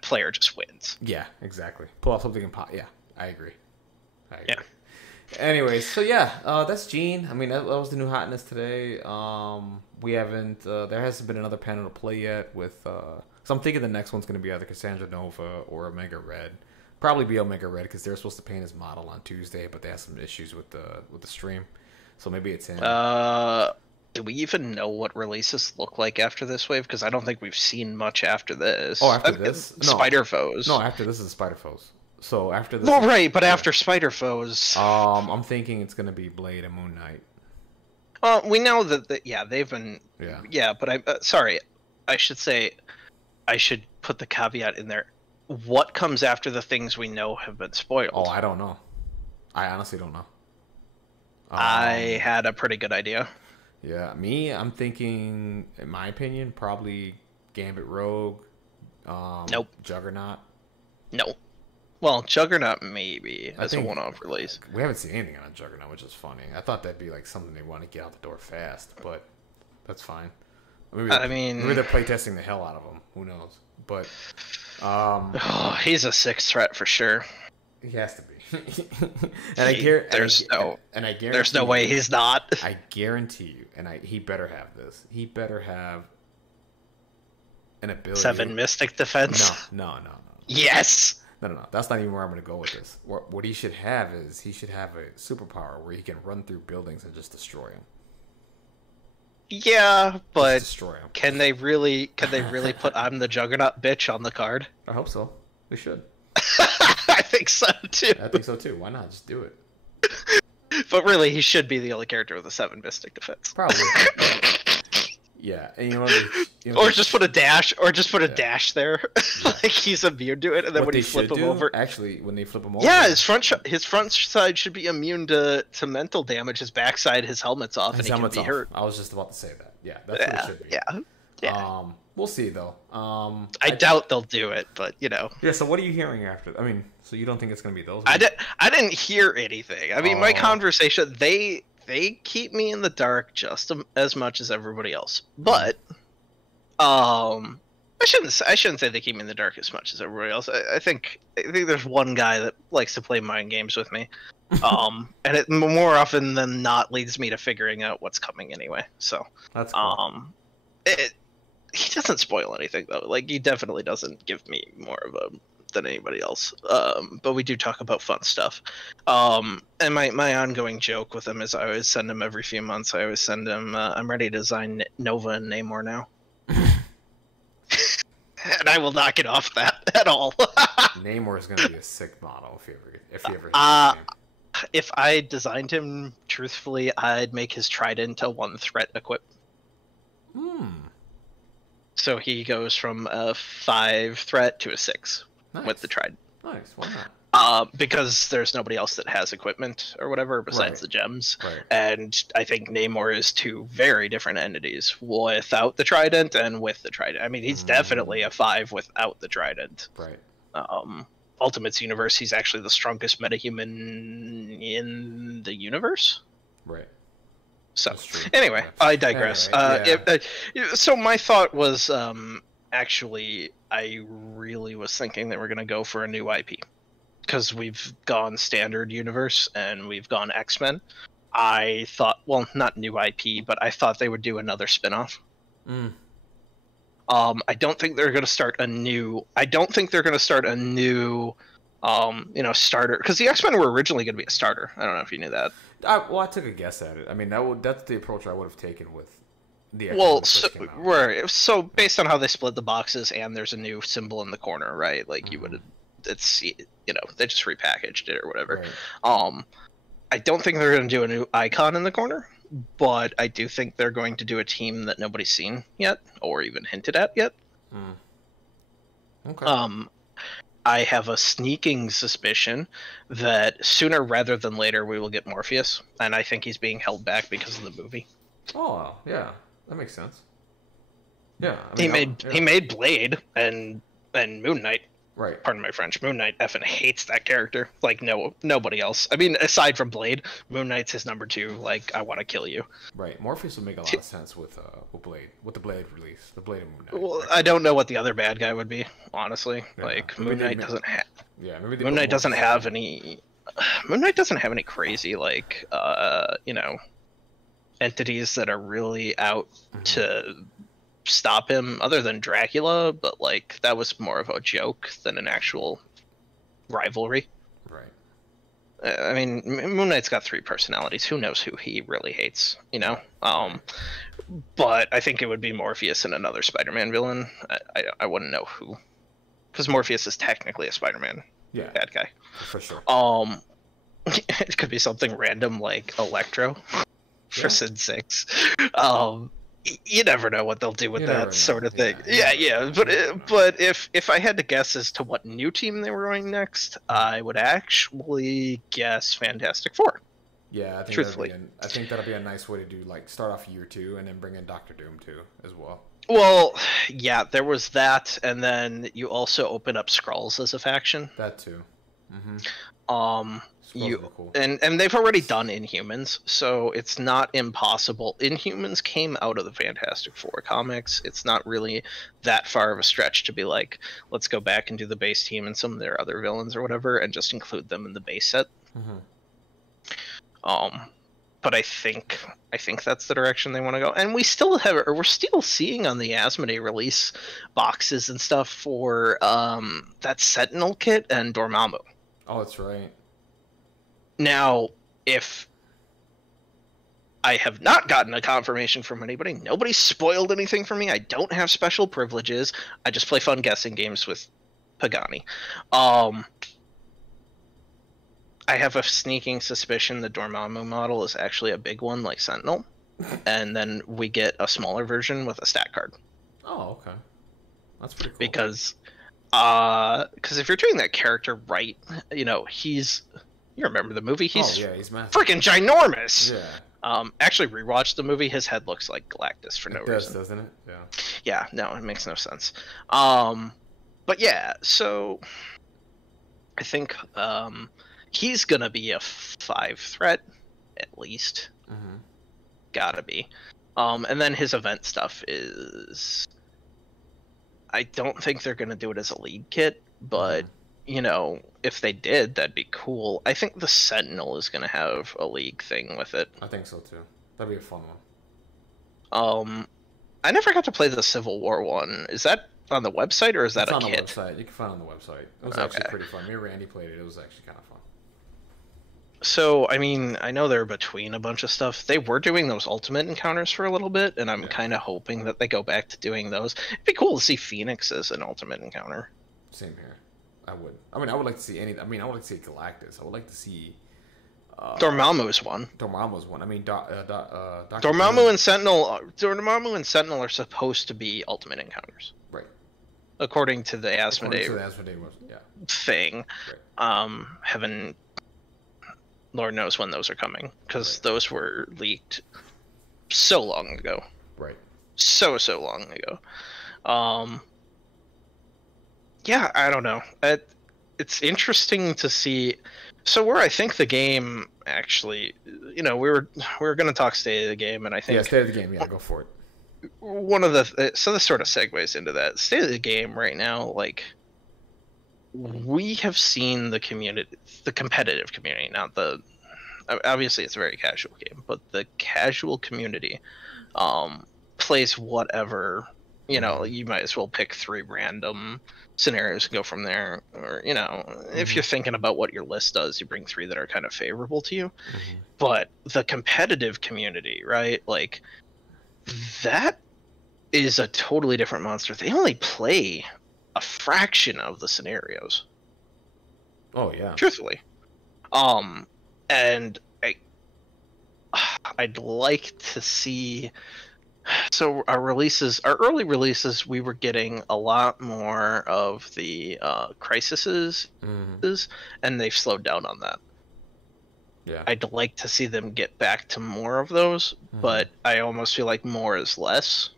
player just wins. Yeah, exactly. Pull off something yeah, I agree. Yeah. Anyways, so that's Jean. I mean, that was the new hotness today. We haven't. There hasn't been another panel to play yet with. So I'm thinking the next one's gonna be either Cassandra Nova or Omega Red. Probably be Omega Red because they're supposed to paint his model on Tuesday, but they have some issues with the stream, so maybe it's in. Do we even know what releases look like after this wave? Because I don't think we've seen much after this. Oh, after this, no. Spider Foes. No, after this is Spider Foes. So after this. Well, right, but after Spider Foes. I'm thinking it's gonna be Blade and Moon Knight. We know that they've been. Yeah. Yeah, but I'm sorry. I should put the caveat in there. What comes after the things we know have been spoiled? Oh, I don't know. I honestly don't know. I had a pretty good idea. Yeah, I'm thinking, in my opinion, probably Gambit Rogue. Nope. Juggernaut. No. Well, Juggernaut maybe as a one-off release. We haven't seen anything on Juggernaut, which is funny. I thought that'd be like something they want to get out the door fast, but that's fine. Maybe they're playtesting the hell out of him. Who knows? But he's a 6 threat for sure. He has to be. And I guarantee. There's no way he's not. I guarantee you, and he better have this. He better have an ability. 7 Mystic Defense. No. Yes. No. That's not even where I'm going to go with this. What he should have is he should have a superpower where he can run through buildings and just destroy them. Yeah, but destroy them. Can they really put "I'm the Juggernaut bitch" on the card? I hope so. We should. I think so too. I think so too. Why not just do it? But really, he should be the only character with a 7 Mystic Defense. Probably. Yeah, and or just put a dash, dash there, like he's immune to it, and then when you flip him over, actually, when they flip him over, yeah, his front side should be immune to mental damage. His backside, his helmet's off, and he can be hurt. I was just about to say that. Yeah, that's what it should be. Yeah. We'll see though. I doubt they'll do it, but you know. Yeah. So what are you hearing after? I mean, so you don't think it's gonna be those? I didn't hear anything. I mean, my conversation, they keep me in the dark just as much as everybody else. But I shouldn't say they keep me in the dark as much as everybody else. I think there's one guy that likes to play mind games with me. And it more often than not leads me to figuring out what's coming anyway. So that's cool. He doesn't spoil anything though. Like he definitely doesn't give me more of a than anybody else. But we do talk about fun stuff. And my ongoing joke with him is I always send him every few months. I always send him. I'm ready to design Nova and Namor now. And I will not get off that at all. Namor is going to be a sick model if he ever. If I designed him truthfully, I'd make his trident a 1 threat equip. So he goes from a 5 threat to a 6 with the trident. Nice. Why not? Because there's nobody else that has equipment or whatever besides the gems. Right. And I think Namor is 2 very different entities without the trident and with the trident. I mean, he's definitely a 5 without the trident. Right. Ultimate's universe, he's actually the strongest metahuman in the universe. Right. So, anyway, I digress. So my thought was, actually, I really was thinking that we're going to go for a new IP. Because we've gone standard universe and we've gone X-Men. I thought, well, not new IP, but I thought they would do another spin-off. I don't think they're going to start a new starter, because the X-Men were originally going to be a starter. I don't know if you knew that. I took a guess at it. I mean, that's the approach I would have taken with the X-Men. Well, so based on how they split the boxes and there's a new symbol in the corner, right? Like you would have, it's, they just repackaged it or whatever. Right. I don't think they're going to do a new icon in the corner, but I do think they're going to do a team that nobody's seen yet or even hinted at yet. Okay. I have a sneaking suspicion that sooner rather than later we will get Morpheus, and I think he's being held back because of the movie. Oh, yeah, that makes sense. Yeah, I mean, he made Blade and Moon Knight. Right. Pardon my French. Moon Knight effing hates that character. Like nobody else. I mean, aside from Blade, Moon Knight's his number 2. Like, I want to kill you. Right. Morpheus would make a lot of sense with Blade. With the Blade release, the Blade and Moon Knight. Well, I don't know what the other bad guy would be, honestly. Yeah. Like Moon Knight doesn't have. Yeah, maybe Moon Knight doesn't have any. Moon Knight doesn't have any crazy entities that are really out to stop him other than Dracula, but like that was more of a joke than an actual rivalry. Right. I mean, Moon Knight's got 3 personalities. Who knows who he really hates, but I think it would be Morpheus and another Spider-Man villain. I wouldn't know who, because Morpheus is technically a Spider-Man bad guy. For sure. It could be something random like Electro for Sin 6. You never know what they'll do with that sort of thing. Yeah. But if I had to guess as to what new team they were going next, I would actually guess Fantastic Four. Yeah, I think truthfully, I think that'll be a nice way to do, like, start off year 2 and then bring in Doctor Doom too as well. Well, yeah, there was that, and then you also open up Skrulls as a faction. That too. Cool. And they've already done Inhumans, so it's not impossible. Inhumans came out of the Fantastic Four comics. It's not really that far of a stretch to be like, let's go back and do the base team and some of their other villains or whatever, and just include them in the base set. But I think that's the direction they want to go. And we're still seeing on the Asmodee release boxes and stuff for that Sentinel kit and Dormammu. Oh, that's right. Now, if I have not gotten a confirmation from anybody, nobody spoiled anything for me. I don't have special privileges. I just play fun guessing games with Pagani. I have a sneaking suspicion the Dormammu model is actually a big one like Sentinel, and then we get a smaller version with a stat card. Oh, okay. That's pretty cool. Because if you're doing that character right, you remember the movie? He's massive. Freaking ginormous. Yeah. Actually rewatched the movie. His head looks like Galactus for no reason. Doesn't it? Yeah. Yeah, no, it makes no sense. But yeah, so I think he's gonna be a 5 threat at least. Gotta be. And then his event stuff is, I don't think they're gonna do it as a league kit, but if they did, that'd be cool. I think the Sentinel is gonna have a league thing with it. I think so too. That'd be a fun one. I never got to play the Civil War one. Is that on the website or is that a kit? It's on the website. You can find it on the website. It was actually pretty fun. Me and Randy played it. It was actually kind of fun. So, I mean, I know they're between a bunch of stuff. They were doing those Ultimate Encounters for a little bit, and I'm kind of hoping that they go back to doing those. It'd be cool to see Phoenix as an Ultimate Encounter. Same here. I would. I mean, I would like to see I would like to see Galactus. I would like to see... Dormammu's one. Dormammu's one. I mean, Dormammu and Sentinel are supposed to be Ultimate Encounters. Right. According to the Asmodee thing. Right. Heaven... Lord knows when those are coming, because those were leaked so long ago. Right. So long ago. Yeah, I don't know. It's interesting to see. So where I think the game actually, we were going to talk state of the game, and I think state of the game. Yeah, go for it. One of the so this sort of segues into that state of the game right now. Like, we have seen the community, the competitive community, not the. Obviously, it's a very casual game, but the casual community plays whatever. You might as well pick 3 random scenarios and go from there. Or, if you're thinking about what your list does, you bring 3 that are kind of favorable to you. But the competitive community, right? Like, that is a totally different monster. They only play a fraction of the scenarios. Oh, yeah. Truthfully. And I'd like to see... So our early releases, we were getting a lot more of the crises, and they've slowed down on that. Yeah. I'd like to see them get back to more of those, but I almost feel like more is less,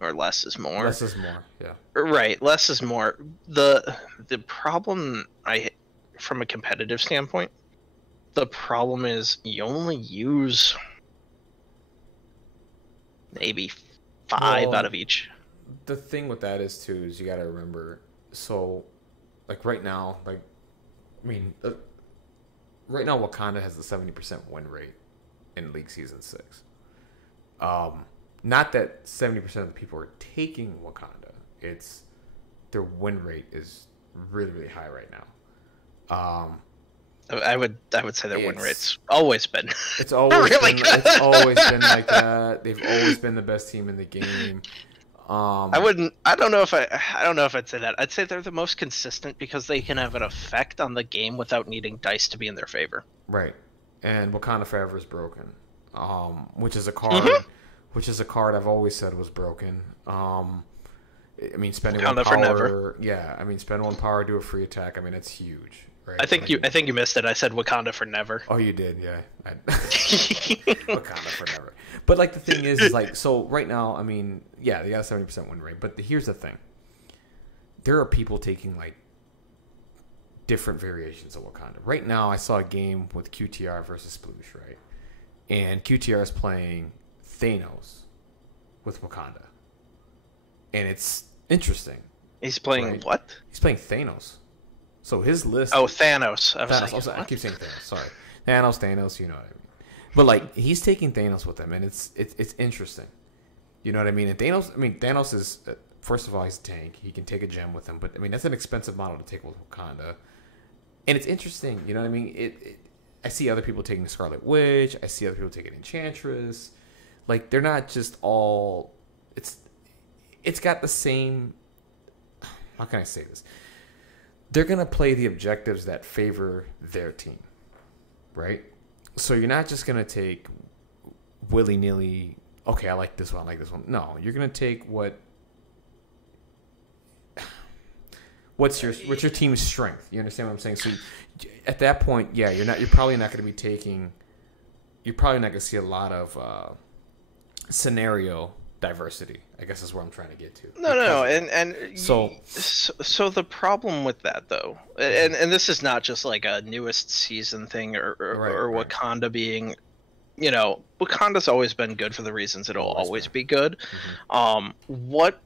or less is more. Less is more, yeah. Right, less is more. The problem, from a competitive standpoint, the problem is you only use maybe 5 out of each. The thing with that is you got to remember. So, like right now, right now Wakanda has the 70% win rate in League Season 6. Not that 70% of the people are taking Wakanda. It's their win rate is really, really high right now. I would say their win rate's always been. It's always really been. It's always been like that. They've always been the best team in the game. I don't know if I'd say that. I'd say they're the most consistent because they can have an effect on the game without needing dice to be in their favor. Right, and Wakanda Forever is broken, which is a card. Which is a card I've always said was broken. I mean, spending Wakanda 1 for power. never. Yeah, I mean, spend 1 power, do a free attack. I mean, it's huge. Right? I think you missed it. I said Wakanda for never. Oh, you did, yeah. Wakanda for never. But like the thing is like, so right now, I mean, yeah, they got a 70% win rate. But here's the thing: there are people taking like different variations of Wakanda. Right now, I saw a game with QTR versus Sploosh, right? And QTR is playing Thanos with Wakanda. And it's interesting. He's playing right? what? He's playing Thanos. So his list... Oh, Thanos. I keep saying Thanos, sorry. Thanos, you know what I mean. But, like, he's taking Thanos with him, and it's interesting. You know what I mean? And Thanos is... First of all, he's a tank. He can take a gem with him. But, I mean, that's an expensive model to take with Wakanda. And it's interesting. You know what I mean? I see other people taking Scarlet Witch. I see other people taking Enchantress. Like, they're not just all... It's got the same... How can I say this? They're going to play the objectives that favor their team. Right? So you're not just going to take willy-nilly... Okay, I like this one. No, you're going to take what's your team's strength. You understand what I'm saying? So at that point, yeah, you're probably not going to see a lot of scenario diversity, I guess is where I'm trying to get to. No, so the problem with that though, and this is not just like a newest season thing or Wakanda being, you know, Wakanda's always been good for the reasons it'll always be good. Mm-hmm. What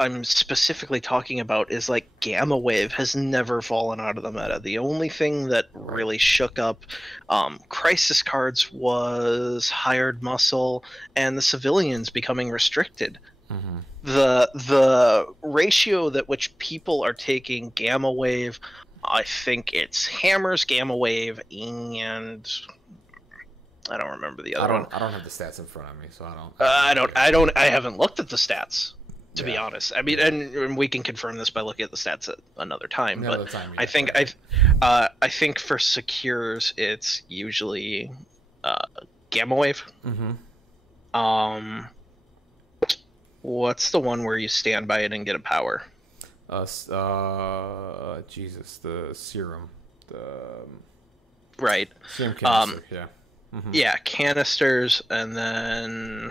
I'm specifically talking about is like Gamma Wave has never fallen out of the meta. The only thing that really shook up Crisis cards was Hired Muscle and the civilians becoming restricted. Mm-hmm. The ratio that which people are taking Gamma Wave, I think it's Hammers, Gamma Wave, and I don't remember the other one. I don't have the stats in front of me, so I haven't looked at the stats. To be honest, I mean, and we can confirm this by looking at the stats at another time. I think for secures, it's usually Gamma Wave. Mm-hmm. What's the one where you stand by it and get a power? Jesus, the serum, right. Serum canister, yeah. Mm-hmm. Yeah, canisters, and then.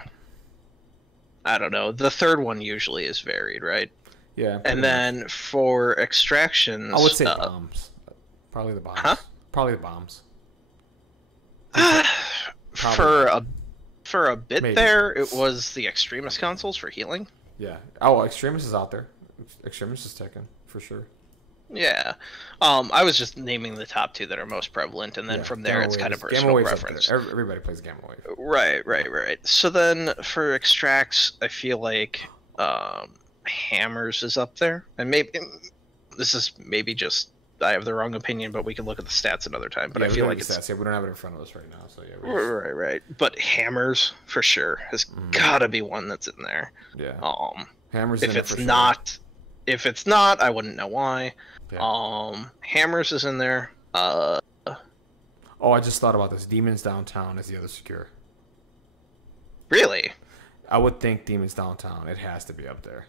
I don't know. The third one usually is varied, right? Yeah. And then for extractions... I would say bombs. Probably the bombs. Huh? Probably the bombs. For a bit maybe. There, it was the Extremis consoles for healing. Yeah. Oh, Extremis is out there. Extremis is taken, for sure. Yeah. I was just naming the top two that are most prevalent, and then from there it's kind of personal preference. Everybody plays Gamma Wave. Right. So then for extracts, I feel like Hammers is up there. And maybe this is just I have the wrong opinion, but we can look at the stats another time. But I feel like it's... Stats. Yeah, we don't have it in front of us right now, so yeah. Right. But Hammers, for sure, has got to be one that's in there. Yeah. Hammers if it's not... Sure. If it's not, I wouldn't know why. Yeah. Hammers is in there. I just thought about this. Demons Downtown is the other secure. Really? I would think Demons Downtown. It has to be up there.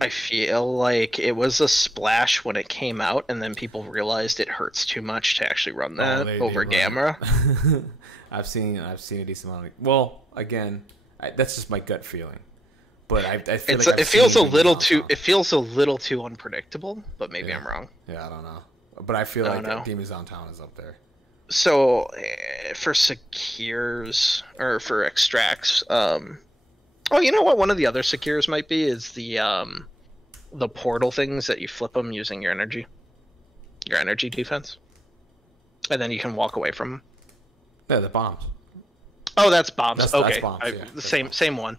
I feel like it was a splash when it came out, and then people realized it hurts too much to actually run that over Gamma. I've seen a decent amount. Well, again, that's just my gut feeling. But I feel like it feels a little too unpredictable, but maybe I'm wrong. Yeah, I don't know. But I feel like Demons Downtown is up there. So for secures or for extracts, you know what? One of the other secures might be is the portal things that you flip them using your energy defense, and then you can walk away from them. Yeah, the bombs. Oh, that's bombs. That's bombs, same one.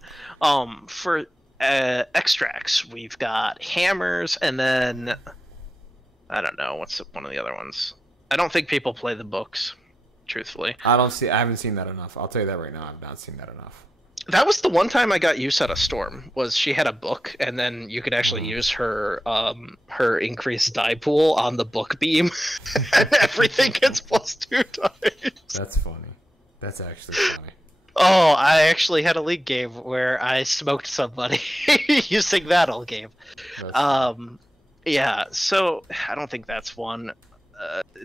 For extracts, we've got hammers, and then I don't know what's one of the other ones. I don't think people play the books, truthfully. I haven't seen that enough. I'll tell you that right now. I've not seen that enough. That was the one time I got use out of Storm. Was she had a book, and then you could actually use her increased die pool on the book beam, and everything gets +2 times. That's funny. That's actually funny. Oh, I actually had a league game where I smoked somebody using that all game. Yeah, so I don't think that's one.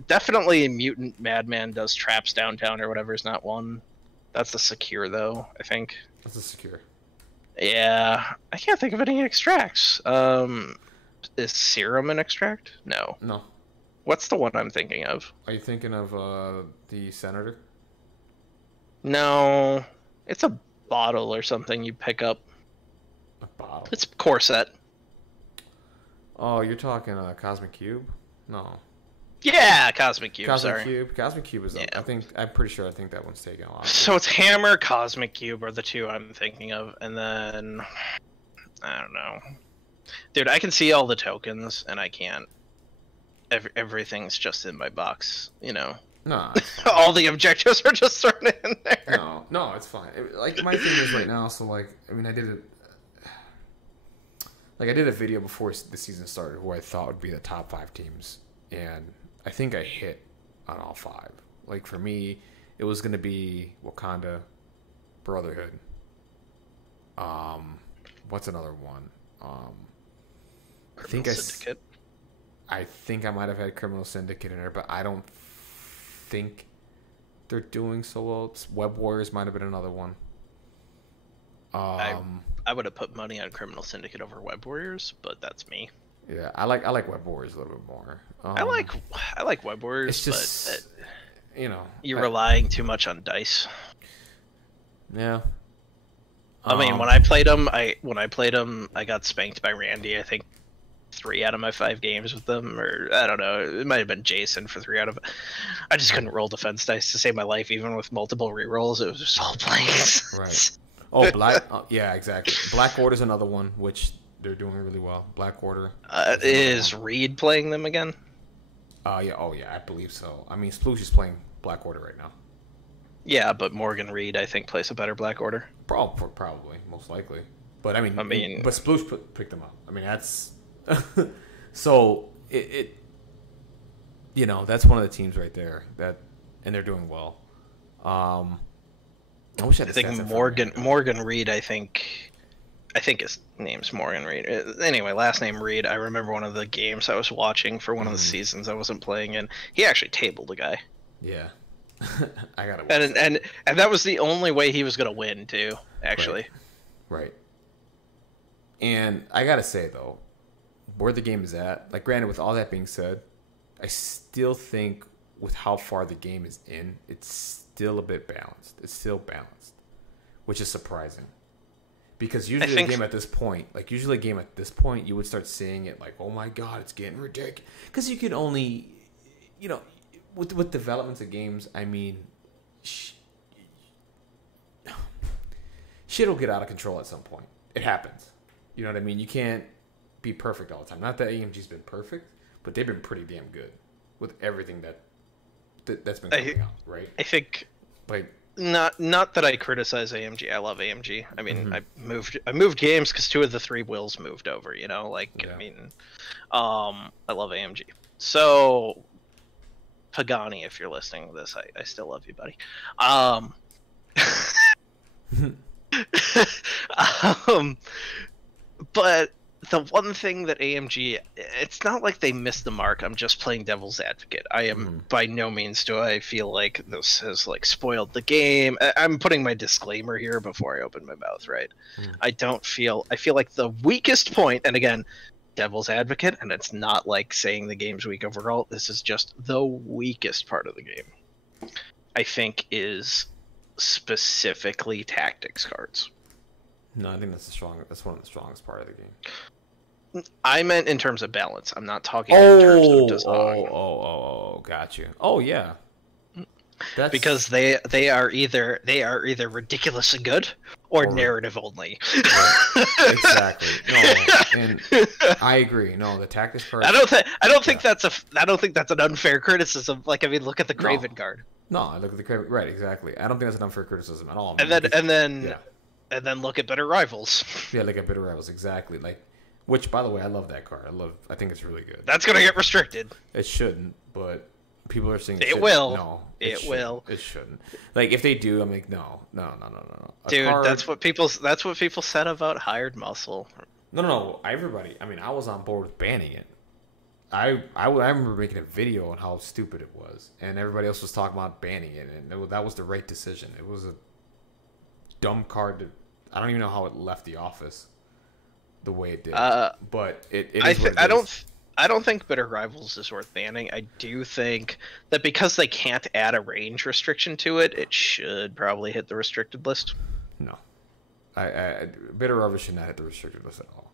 Definitely Mutant Madman does traps downtown or whatever is not one. That's a secure though, I think. That's a secure. Yeah, I can't think of any extracts. Is Serum an extract? No. No. What's the one I'm thinking of? Are you thinking of the Senator? No. It's a bottle or something you pick up. A bottle. It's Corset. Oh, you're talking Cosmic Cube? No. Yeah, Cosmic Cube. Cosmic Cube. Cosmic Cube is. Yeah. I'm pretty sure. I think that one's taken a lot. So it's Hammer, Cosmic Cube are the two I'm thinking of, and then I don't know, dude. I can see all the tokens, and I can't. Everything's just in my box, you know. No. All the objectives are just thrown in there. No, it's fine. Like my thing is right now. So like, I mean, I did it. Like I did a video before the season started who I thought would be the top 5 teams, and I think I hit on all 5. Like for me, it was gonna be Wakanda, Brotherhood. What's another one? Syndicate. I think I might have had Criminal Syndicate in there, but I don't think they're doing so well. Web Warriors might have been another one. I would have put money on Criminal Syndicate over Web Warriors, but that's me. Yeah, I like Web Warriors a little bit more. I like Web Warriors. It's just but, you're relying too much on dice. Yeah. I mean, when I played them, I got spanked by Randy. I think 3 out of my 5 games with them, or I don't know. It might have been Jason for 3 out of. I just couldn't roll defense dice to save my life, even with multiple rerolls. It was just all blanks. Right. Oh, yeah, exactly. Black Order's another one, which they're doing really well. Black Order. Is Reed playing them again? Yeah. Oh, yeah. I believe so. I mean, Sploosh is playing Black Order right now. Yeah, but Morgan Reed, I think, plays a better Black Order. Probably, most likely. But but Sploosh picked them up. I mean, that's so it. That's one of the teams right there and they're doing well. I think Morgan Reed. I think his name's Morgan Reed. Anyway, last name Reed. I remember one of the games I was watching for one of the seasons I wasn't playing in. He actually tabled a guy. Yeah, I gotta. And that was the only way he was gonna win too. Actually, right. And I gotta say though, where the game is at. Like, granted, with all that being said, I still think with how far the game is in, it's still a bit balanced. It's still balanced, which is surprising. Because usually a game at this point, you would start seeing it like, oh my god, it's getting ridiculous. Because you can only, with developments of games, I mean, shit will get out of control at some point. It happens. You know what I mean? You can't be perfect all the time. Not that AMG's been perfect, but they've been pretty damn good with everything that's been coming out, right? I think, like, not that I criticize AMG. I love AMG. I mean, I moved games because 2 of the 3 wills moved over. I love AMG. So, Pagani, if you're listening to this, I still love you, buddy. But the one thing that AMG, it's not like they missed the mark. I'm just playing devil's advocate. I am by no means do I feel like this has like spoiled the game. I'm putting my disclaimer here before I open my mouth, right? I feel like the weakest point, and again, devil's advocate, and it's not like saying the game's weak overall. This is just the weakest part of the game, I think, is specifically tactics cards. No, I think that's one of the strongest part of the game. I meant in terms of balance. I'm not talking in terms of design. Got you. Oh yeah. Because they are either ridiculously good or narrative only. Right. Exactly. No, and I agree. No, the tactics part. I don't think that's an unfair criticism. Like, I mean, look at the Craven card. No, I look at the Craven. Right, exactly. I don't think that's an unfair criticism at all. And then look at Bitter Rivals. Yeah, look at Bitter Rivals, exactly. Like, which, by the way, I love that card. I think it's really good. That's gonna get restricted. It shouldn't, but people are saying it will. No, it will. It shouldn't. Like, if they do, I'm like, no. Dude, that's what people said about Hired Muscle. No. Everybody. I mean, I was on board with banning it. I remember making a video on how stupid it was, and everybody else was talking about banning it, and that was the right decision. It was a dumb card. I don't even know how it left the office. the way it did. Uh, But it is what it is. I don't think Bitter Rivals is worth banning. I do think that because they can't add a range restriction to it, it should probably hit the restricted list. No. Bitter Rubber should not hit the restricted list at all.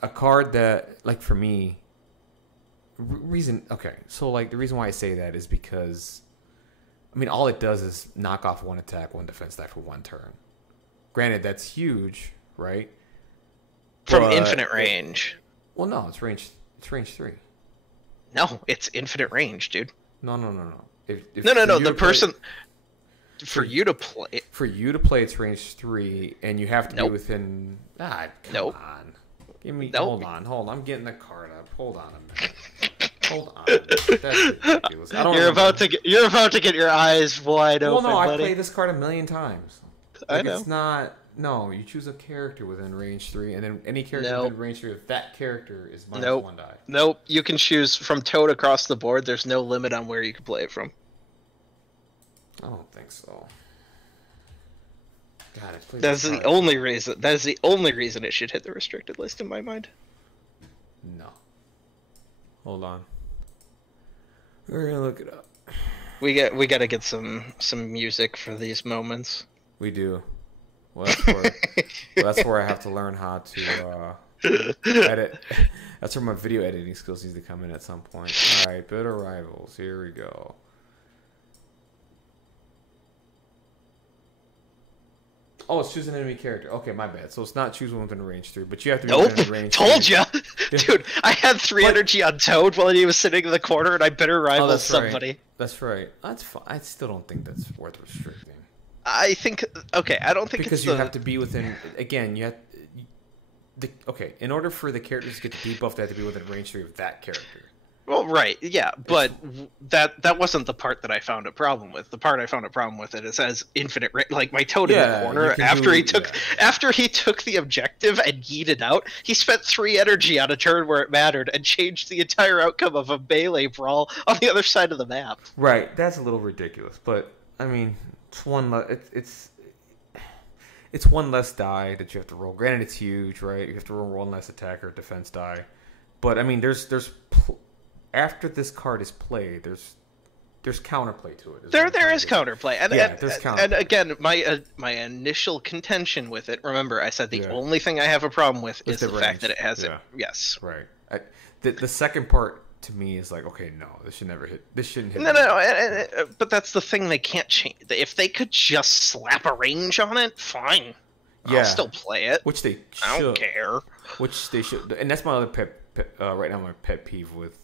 A card that, like, for me, so, like, the reason why I say that is because, I mean, all it does is knock off one attack, one defense die for one turn. Granted, that's huge, right? From infinite range. Well, no, it's range 3. No, it's infinite range, dude. No. No. The person... For you to play, it's range 3, and you have to be within... Come on. Hold on. I'm getting the card up. Hold on a minute. Hold on. That's ridiculous. You're about to get your eyes wide open. Well, no, buddy. I played this card a million times. I know. It's not... No, you choose a character within range 3, and then any character within range 3 of that character is minus 1 die. Nope. You can choose from toad across the board. There's no limit on where you can play it from. I don't think so. God, That's the only reason. That is the only reason it should hit the restricted list in my mind. No. Hold on. We're gonna look it up. We got to get some music for these moments. We do. Well, that's where I have to learn how to edit. That's where my video editing skills need to come in at some point. All right, Bitter Rivals. Here we go. Oh, it's choose an enemy character. Okay, my bad. So it's not choose one within range 3, but you have to be within range 3. Told ya! Dude, I had 3 energy on Toad while he was sitting in the corner, and I Bitter Rivals somebody. Right. That's right. That's fine. I still don't think that's worth restricting. I think... Okay, I don't think because you have to be within... Again, you have... Okay, in order for the characters to get the debuff, they have to be within range 3 of that character. Well, right, yeah, but that wasn't the part that I found a problem with. The part I found a problem with it says infinite, like my Toad in the corner after he took the objective and yeeted out. He spent 3 energy on a turn where it mattered and changed the entire outcome of a melee brawl on the other side of the map. Right, that's a little ridiculous, but I mean, it's one less die that you have to roll. Granted, it's huge, right? You have to roll one less attack or defense die, but I mean, after this card is played, there's counterplay to it. There is counterplay, there's counterplay. And again, my initial contention with it. Remember, I said the only thing I have a problem with is the fact that it has it. Yes, right. The second part to me is like, okay, no, this should never hit. This shouldn't hit. No. But that's the thing they can't change. If they could just slap a range on it, fine. I'll still play it. Which they should. I don't care. Which they should, and that's my other right now. My pet peeve with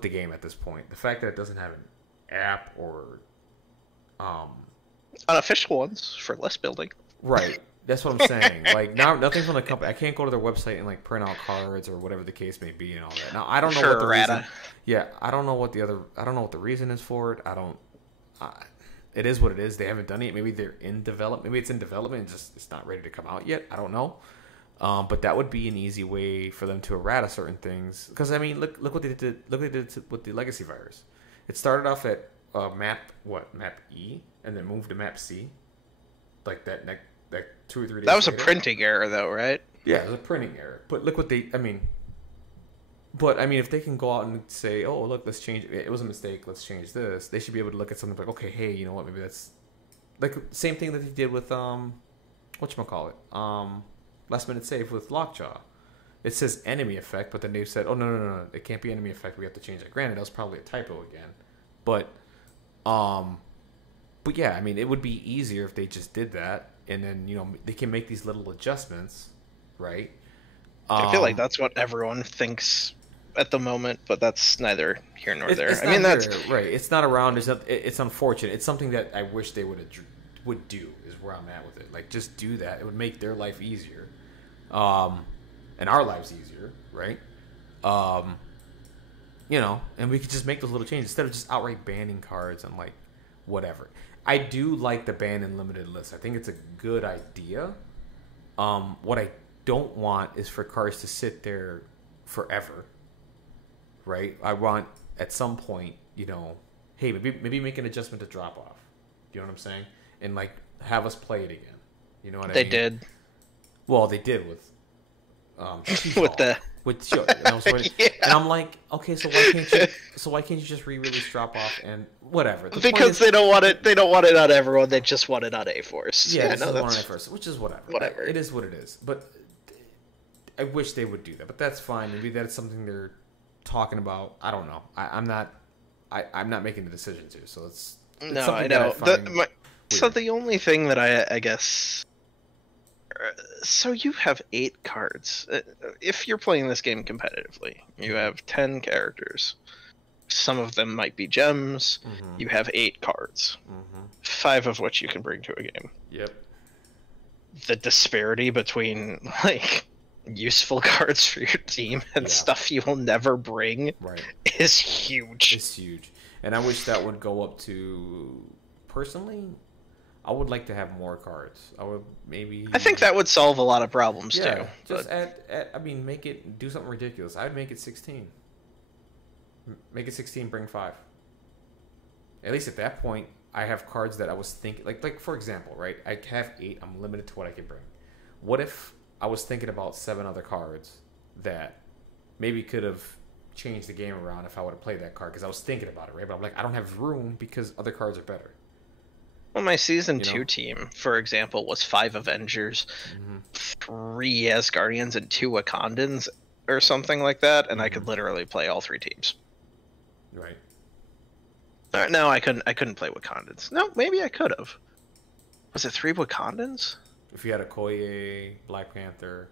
the game at this point, the fact that it doesn't have an app or unofficial ones for list building. Right, that's what I'm saying. Like, now nothing from the company. I can't go to their website and like print out cards or whatever the case may be and all that. Now I don't know what the reason. Yeah, I don't know what the reason is for it. It is what it is. They haven't done it. Maybe they're in development. Maybe it's in development and just it's not ready to come out yet. I don't know. But that would be an easy way for them to errata certain things. Because I mean, look what they did. Look what they did with the Legacy Virus. It started off at map E, and then moved to map C. Like that 2 or 3 days. That was later. A printing error, though, right? Yeah, it was a printing error. But look what they. I mean, if they can go out and say, "Oh, look, let's change. It was a mistake. Let's change this." They should be able to look at something like, "Okay, hey, you know what? Maybe that's like same thing that they did with whatchamacallit, last minute save with Lockjaw. It says enemy effect, but then they've said, "Oh no, it can't be enemy effect. We have to change it." Granted, that was probably a typo again, but yeah, I mean, it would be easier if they just did that, and then they can make these little adjustments, right? I feel like that's what everyone thinks at the moment, but that's neither here nor there. I mean, that's right. It's not around. It's unfortunate. It's something that I wish they would do. Is where I'm at with it. Like, just do that. It would make their life easier, and our lives easier, right? And we could just make those little changes instead of just outright banning cards and like whatever. I do like the ban and limited list. I think it's a good idea. What I don't want is for cards to sit there forever, right? I want at some point, hey, maybe make an adjustment to drop off. You know what I'm saying? And like have us play it again. You know what I mean? They did. Well, they did with with the and I'm like, okay, so why can't you just re-release Drop Off and whatever? Because they don't want it. They don't want it on everyone. They just want it on A-Force. Yeah, they want it on A-Force, which is whatever. Whatever. It is what it is. But I wish they would do that. But that's fine. Maybe that's something they're talking about. I don't know. I'm not making the decisions here. So it's no, I know. So the only thing that I guess. So you have 8 cards. If you're playing this game competitively, you have 10 characters. Some of them might be gems. Mm-hmm. You have 8 cards. Mm-hmm. 5 of which you can bring to a game. Yep. The disparity between like useful cards for your team and stuff you will never bring is huge. It's huge. And I wish that would go up to, personally, I would like to have more cards. I think that would solve a lot of problems too. Just do something ridiculous. I'd make it 16. Make it 16, bring 5. At least at that point, I have cards that I was thinking, like for example, right? I have 8. I'm limited to what I can bring. What if I was thinking about 7 other cards that maybe could have changed the game around if I would have played that card? Because I was thinking about it, right? But I'm like, I don't have room because other cards are better. Well, my Season 2 team, for example, was 5 Avengers, 3 Asgardians, and 2 Wakandans, or something like that, and I could literally play all 3 teams. Right. No, I couldn't play Wakandans. No, maybe I could have. Was it 3 Wakandans? If you had Okoye, Black Panther...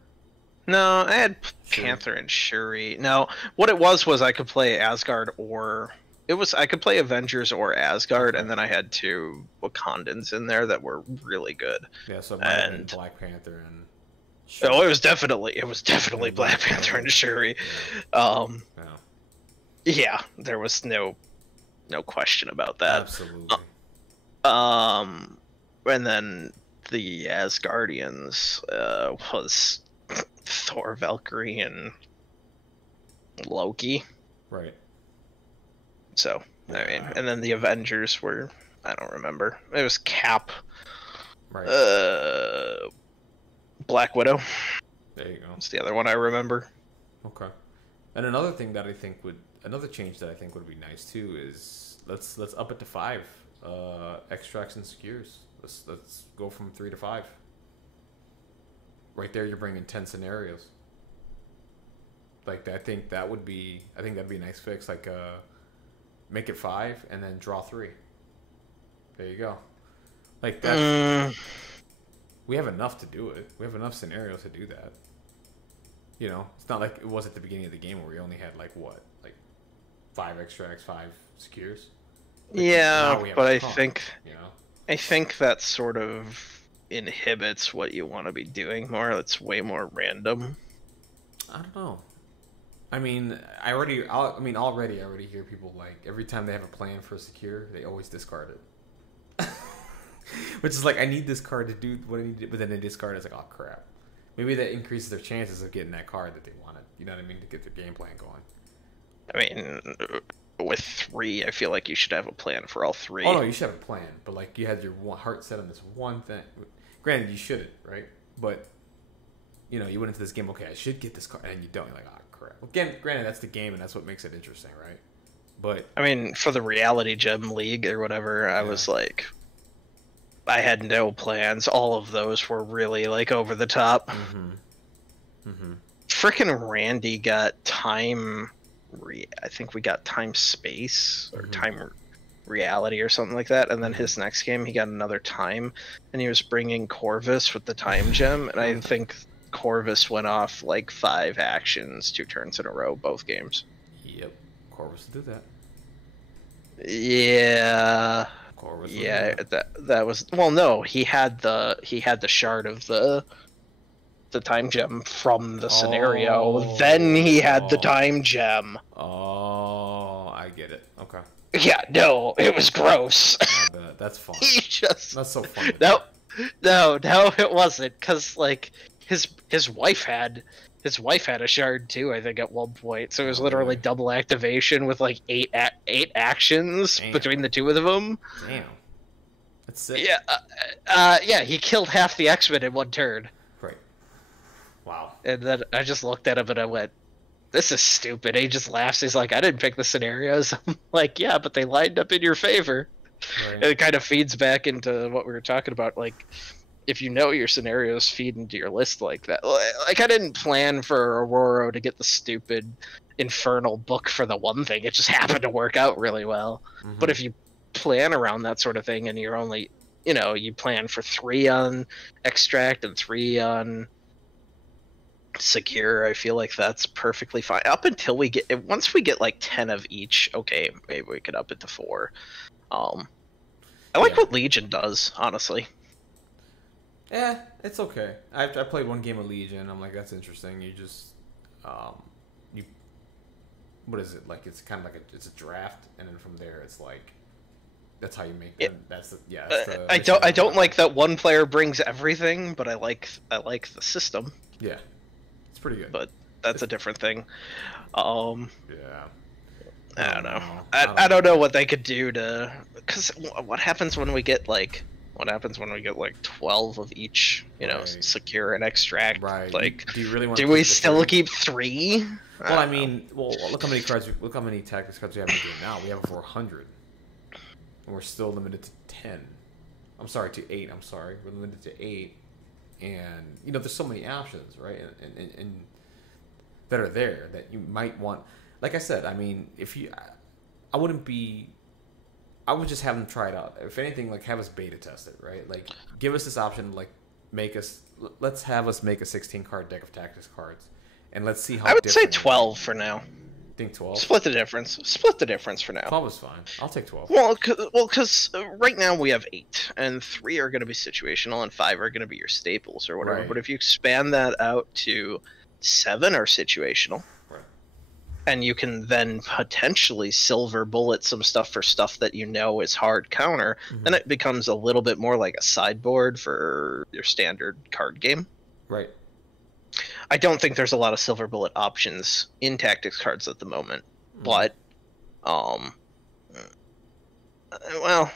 No, I had Panther and Shuri. No, what it was I could play Asgard or... I could play Avengers or Asgard, and then I had 2 Wakandans in there that were really good. Yeah, so Black Panther and Shuri. Oh, it was definitely Black Panther and Shuri. Yeah, there was no question about that. Absolutely. And then the Asgardians was Thor, Valkyrie, and Loki. Right. So, I mean, and then the Avengers were, I don't remember. It was Cap. Right. Black Widow. There you go. That's the other one I remember. Okay. And another thing that I think another change that I think would be nice too is let's up it to 5 extracts and secures. Let's go from 3 to 5. Right there, you're bringing 10 scenarios. Like I think that'd be a nice fix. Like make it 5 and then draw 3. There you go. Like that. We have enough to do it. We have enough scenarios to do that. You know, it's not like it was at the beginning of the game where we only had like 5 extracts, 5 secures. Like, yeah, but I think that sort of inhibits what you want to be doing more. It's way more random. I don't know. I mean, I already hear people like every time they have a plan for a secure, they always discard it. Which is like, I need this card to do what I need to do, but then they discard it. It's like, oh crap. Maybe that increases their chances of getting that card that they wanted. You know what I mean? To get their game plan going. I mean, with 3, I feel like you should have a plan for all 3. Oh no, you should have a plan, but like you had your heart set on this one thing. Granted, you shouldn't, right? But you know, you went into this game, okay, I should get this card, and you don't. You're like, oh crap. Again, granted, that's the game, and that's what makes it interesting, right? But I mean, for the Reality Gem League or whatever, I was like, I had no plans. All of those were really like over the top. Frickin' Randy got time. I think we got time space or time reality or something like that. And then his next game, he got another time, and he was bringing Corvus with the time gem. And I think Corvus went off like 5 actions 2 turns in a row, both games. Yep, Corvus did that. Yeah. Corvus that was, well, no, he had the shard of the time gem from the scenario. Then he had the time gem. Oh, I get it. Okay. Yeah, no, it was gross. I bet. That's fun. That's so fun. No, it wasn't, because like his wife had a shard too, I think, at one point. So it was literally double activation with like 8 actions between the 2 of them. Damn. That's sick. Yeah, he killed half the X-Men in one turn. Right. Wow. And then I just looked at him and I went, "This is stupid." And he just laughs. He's like, "I didn't pick the scenarios." I'm like, "Yeah, but they lined up in your favor." Right. And it kind of feeds back into what we were talking about, like, if you know your scenarios feed into your list like that. Like, I didn't plan for Aurora to get the stupid infernal book for the one thing. It just happened to work out really well. Mm-hmm. But if you plan around that sort of thing and you're only, you plan for 3 on extract and 3 on secure, I feel like that's perfectly fine. Up until once we get like 10 of each, okay, maybe we could up it to 4. I like what Legion does, honestly. Yeah, it's okay. I played one game of Legion. I'm like, that's interesting. You just, what is it like? It's kind of like it's a draft, and then from there, it's like, that's how you make them. That's the I don't like that one player brings everything, but I like the system. Yeah, it's pretty good. But that's a different thing. Yeah. I don't know. I don't know what they could do to, because what happens when we get like 12 of each, right. secure and extract? Right. Like, do you really want? Do we still keep 3? Well, I mean, look how many cards. Look how many tactics cards we have in the game now. We have over 100, and we're still limited to 10. I'm sorry, to 8. I'm sorry, we're limited to 8, and there's so many options, right? And that are there that you might want. Like I said, I mean, I would just have them try it out. If anything, like, have us beta test it, right? Like, give us this option, like, let's have us make a 16-card deck of tactics cards, and let's see how. I would say 12 for now. Think 12. Split the difference. Split the difference for now. 12 is fine. I'll take 12. Well, because right now we have 8, and 3 are going to be situational, and 5 are going to be your staples or whatever. Right. But if you expand that out to 7 are situational. And you can then potentially silver bullet some stuff for stuff that is hard counter. Mm-hmm. Then it becomes a little bit more like a sideboard for your standard card game. Right. I don't think there's a lot of silver bullet options in tactics cards at the moment. Mm-hmm. But, well,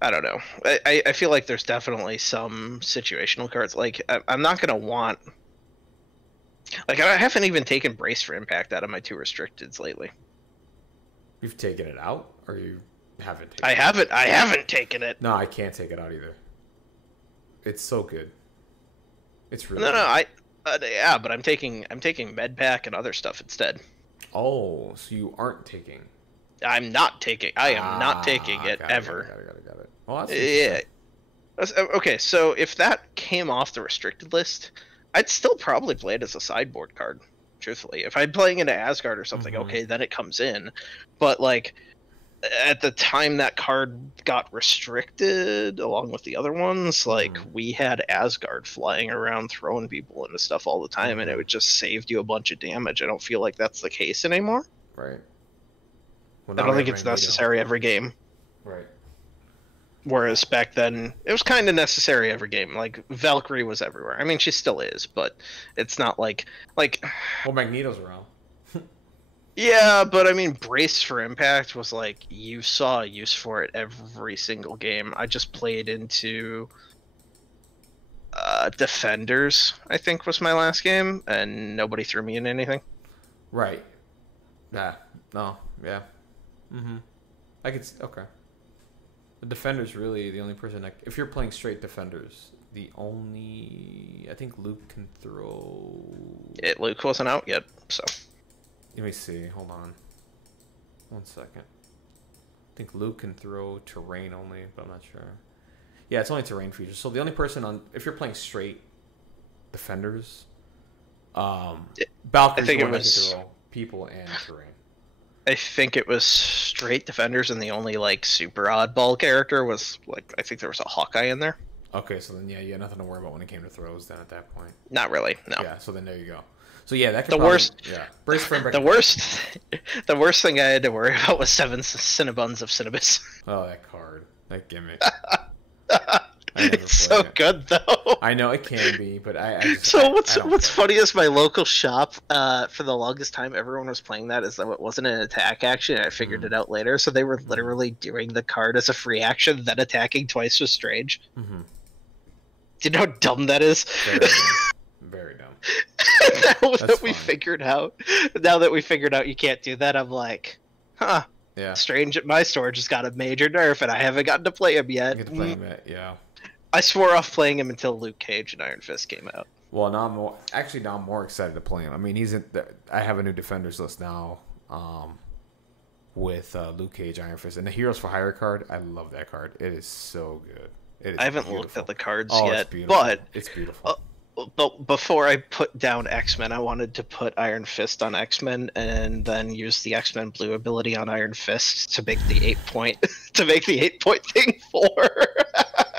I don't know. I feel like there's definitely some situational cards. Like, I'm not going to want... Like, I haven't even taken Brace for Impact out of my 2 restricteds lately. You've taken it out, or you haven't taken it? I haven't taken it. No, I can't take it out either. It's so good. It's really good. Yeah, but I'm taking Med Pack and other stuff instead. Oh, so you aren't taking? I'm not taking. I am not taking it ever. Got it. Oh, that's okay, so if that came off the restricted list, I'd still probably play it as a sideboard card, truthfully. If I'm playing into Asgard or something, mm-hmm. okay, then it comes in. But, like, at the time that card got restricted, along with the other ones, like, we had Asgard flying around throwing people into stuff all the time, and it would just save you a bunch of damage. I don't feel like that's the case anymore. Right. Well, I don't think it's necessary every game. Right. Whereas back then, it was kind of necessary every game. Like, Valkyrie was everywhere. I mean, she still is, but it's not like... Well, Magneto's around. Yeah, but I mean, Brace for Impact was like, you saw a use for it every single game. I just played into... Defenders, I think, was my last game, and nobody threw me in anything. Right. Yeah. No. Yeah. Mm-hmm. I could... Okay. The Defender's really the only person that... If you're playing straight Defenders, the only... I think Luke can throw... Luke wasn't out yet, so... Let me see. Hold on. 1 second. I think Luke can throw terrain only, but I'm not sure. Yeah, it's only terrain features. So the only person on... If you're playing straight Defenders... Valkyrie's the one that can throw people and terrain. I think it was straight Defenders, and the only, like, super oddball character was, like, I think there was a Hawkeye in there. Okay, so then, yeah, you had nothing to worry about when it came to throws then at that point. Not really, no. Yeah, so then there you go. So, yeah, that could Brace for Impact. The worst thing I had to worry about was 7 Cinnabons of Cinnabis. Oh, that card. That gimmick. It's so good, though. I know it can be, but what's funny is my local shop, for the longest time, everyone was playing that as though it wasn't an attack action, and I figured it out later, so they were literally doing the card as a free action, then attacking twice was strange. Mm-hmm. Do you know how dumb that is? Very dumb. Now that we figured out you can't do that, I'm like, huh. Yeah. Strange that my store just got a major nerf and I haven't gotten to play him yet. You get to play him yet, yeah. I swore off playing him until Luke Cage and Iron Fist came out. Well, now I'm more excited to play him. I mean, I have a new Defenders list now, with Luke Cage, Iron Fist, and the Heroes for Hire card. I love that card. It is so good. I haven't looked at the cards yet, but it's beautiful. But before I put down X-Men, I wanted to put Iron Fist on X-Men and then use the X-Men Blue ability on Iron Fist to make the 8-point thing 4.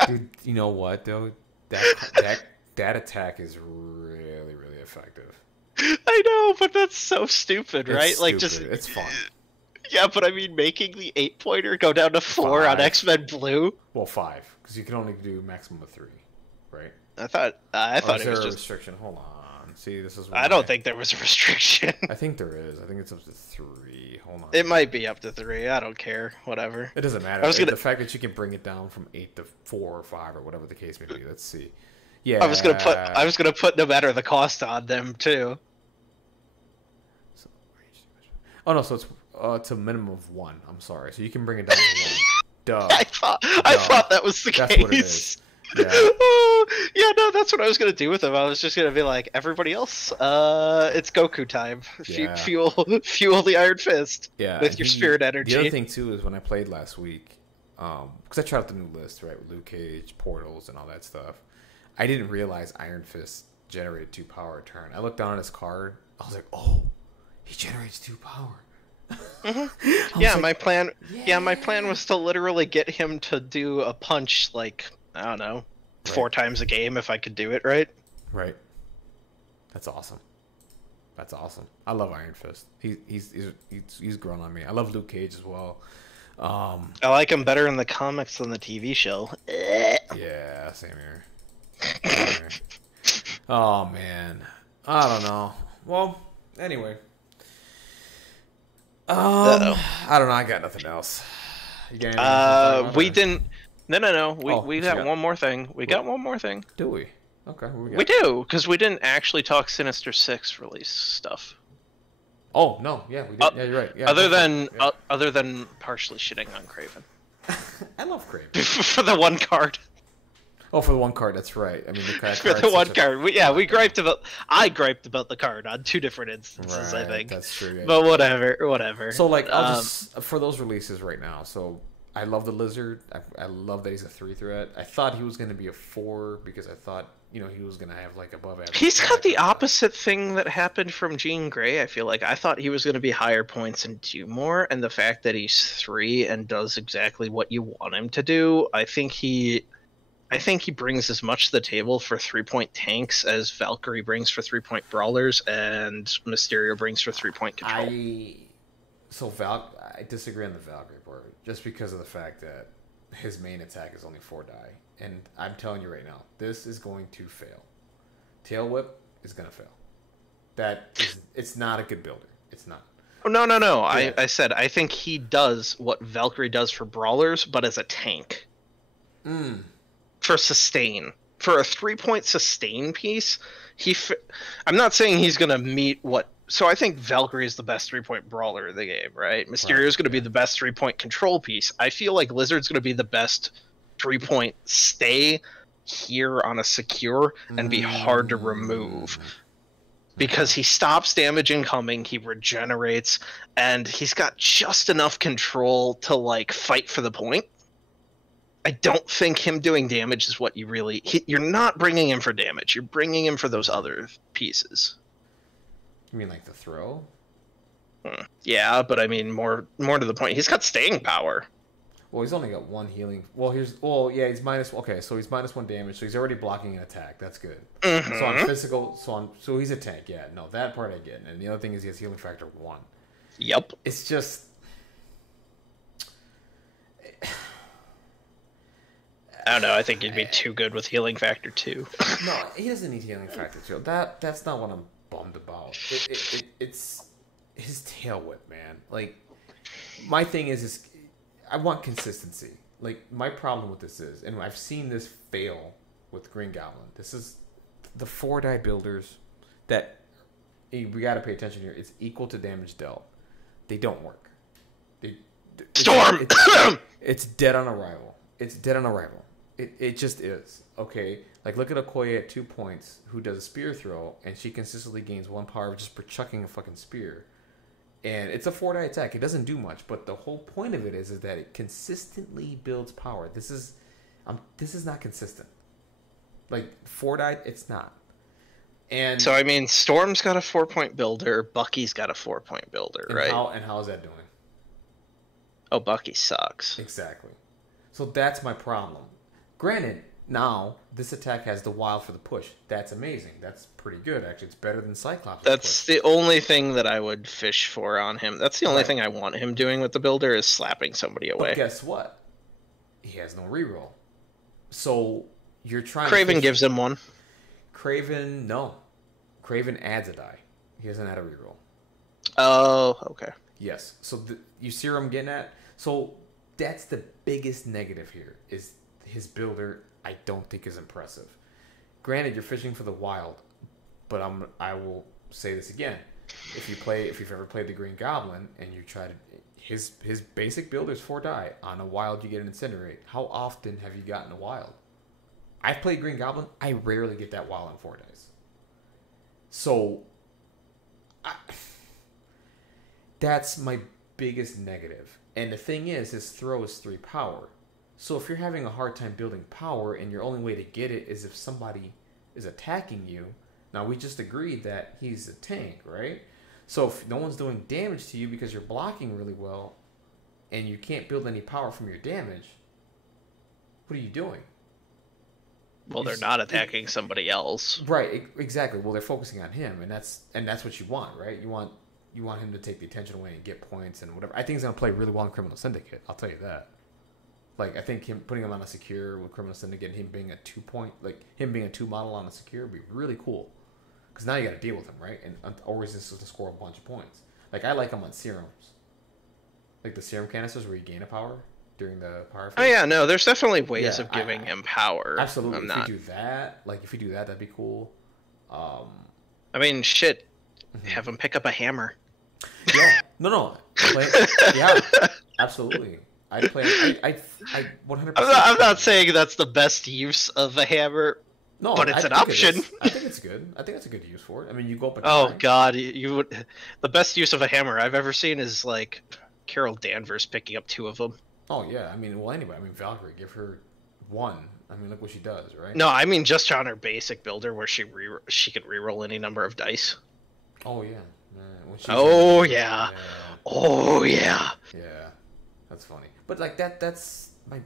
Dude, you know what though? That attack is really, really effective. I know, but that's so stupid, right? It's like stupid. It's fun. Yeah, but I mean, making the 8-pointer go down to 4 on X-Men Blue. Well, 5, because you can only do maximum of 3, right? I thought it was a just restriction. Hold on. See, this is. I don't think there was a restriction. I think there is. I think it's up to 3. Hold on. It might be up to 3. I don't care. Whatever. It doesn't matter. The fact that you can bring it down from 8 to 4 or 5 or whatever the case may be. Let's see. Yeah. I was gonna put no matter the cost on them too. Oh no, so it's a minimum of 1. I'm sorry. So you can bring it down to 1. Duh. I thought that was the case. That's what it is. Yeah. Yeah, no, that's what I was gonna do with him. I was just gonna be like, everybody else, it's Goku time. Yeah. Fuel the Iron Fist. Yeah, with your spirit energy. The other thing too is when I played last week, because I tried out the new list, right, with Luke Cage, portals, and all that stuff. I didn't realize Iron Fist generated 2 power a turn. I looked down at his card. I was like, oh, he generates 2 power. Mm-hmm. Yeah, my plan was to literally get him to do a punch like, I don't know, 4 times a game if I could do it right. Right. That's awesome. I love Iron Fist. He's grown on me. I love Luke Cage as well. I like him better in the comics than the TV show. Yeah, same here. Oh man, I don't know. Well, anyway. I don't know. I got nothing else. You got anything we didn't. No. We got one more thing. We got one more thing. Do we? Okay. We do, because we didn't actually talk Sinister 6 release stuff. Oh no, yeah, we did. Yeah, you're right. Yeah, other than partially shitting on Kraven. I love Kraven for the one card. Oh, for the one card, that's right. I mean, for the one card, we griped about. I griped about the card on 2 different instances. Right, I think that's true. Yeah, but whatever. So like, I'll just for those releases right now. So I love the Lizard. I love that he's a 3 threat. I thought he was going to be a 4 because I thought he was going to have like above average. He's got the opposite thing that happened from Jean Grey. I feel like I thought he was going to be higher points and do more, and the fact that he's 3 and does exactly what you want him to do, I think he brings as much to the table for 3-point tanks as Valkyrie brings for 3-point brawlers and Mysterio brings for 3-point control. I disagree on the Valkyrie part, just because of the fact that his main attack is only 4 die. And I'm telling you right now, this is going to fail. Tail Whip is going to fail. It's not a good builder. It's not. Oh, no. Yeah. I said I think he does what Valkyrie does for brawlers, but as a tank. For sustain. For a 3-point sustain piece, I'm not saying he's going to meet what... So I think Valkyrie is the best 3-point brawler in the game, right? Mysterio is going to be the best 3-point control piece. I feel like Lizard's going to be the best 3-point stay here on a secure and be hard to remove. Because he stops damage incoming, he regenerates, and he's got just enough control to like fight for the point. I don't think him doing damage is what you really... You're not bringing him for damage. You're bringing him for those other pieces. You mean like the throw? Yeah, but I mean more to the point. He's got staying power. Well, he's only got 1 healing. He's minus... Okay, so he's minus 1 damage, so he's already blocking an attack. That's good. Mm-hmm. So on physical... So he's a tank, yeah. No, that part I get. And the other thing is he has healing factor 1. Yep. It's just... I don't know. I think he'd be too good with healing factor 2. No, he doesn't need healing factor 2. That's not what I'm bummed about. It's his tail whip, man. Like, my thing is I want consistency. Like, my problem with this is, and I've seen this fail with Green Goblin. This is the 4-die builders that we got to pay attention here. It's equal to damage dealt. They don't work. Storm. It's dead on arrival. It's dead on arrival. It just is. Okay, like look at Okoye at 2 points who does a spear throw, and she consistently gains 1 power just for chucking a fucking spear. And it's a 4-die attack. It doesn't do much, but the whole point of it is that it consistently builds power. This is not consistent. Like 4-die, it's not. And so I mean, Storm's got a 4-point builder. Bucky's got a 4-point builder, right? How is that doing? Oh, Bucky sucks. Exactly. So that's my problem. Granted, now this attack has the wild for the push. That's amazing. That's pretty good, actually. It's better than Cyclops. That's the only thing that I would fish for on him. That's the only thing I want him doing with the builder is slapping somebody away. But guess what? He has no reroll. So you're trying. Craven gives him one. Craven, no. Craven adds a die. He doesn't add a reroll. Oh, okay. Yes. So you see where I'm getting at? So that's the biggest negative here is his builder I don't think is impressive. Granted, you're fishing for the wild, but I will say this again. If you've ever played the Green Goblin and you try to his basic builder is 4-die. On a wild you get an Incinerate. How often have you gotten a wild? I've played Green Goblin. I rarely get that wild on 4 dice. So that's my biggest negative. And the thing is, his throw is 3 power. So if you're having a hard time building power and your only way to get it is if somebody is attacking you, now we just agreed that he's a tank, right? So if no one's doing damage to you because you're blocking really well and you can't build any power from your damage, what are you doing? Well, they're not attacking somebody else. Right, exactly. Well, they're focusing on him, and that's what you want, right? You want him to take the attention away and get points and whatever. I think he's gonna play really well in Criminal Syndicate. I'll tell you that. Like, I think putting him on a secure with Criminal Syndicate, and him being a 2-point, like him being a 2 model on a secure, would be really cool. Because now you got to deal with him, right? And always this is to score a bunch of points. Like, I like him on serums, like the serum canisters where you gain a power during the power phase. Oh yeah, no, there's definitely ways of giving him power. Absolutely. If you do that, that'd be cool. I mean, shit. Have him pick up a hammer. Yeah. No. Yeah. Absolutely. I 100%. I'm not saying that's the best use of a hammer. No, but it's an option. I think it's good. I think it's a good use for it. I mean, you go up. Oh God, you would. The best use of a hammer I've ever seen is like Carol Danvers picking up 2 of them. Oh yeah, I mean, well, anyway, I mean, Valkyrie, give her 1. I mean, look what she does, right? No, I mean just on her basic builder where she could reroll any number of dice. Oh yeah. Yeah. Oh yeah. Yeah, that's funny. But like that's my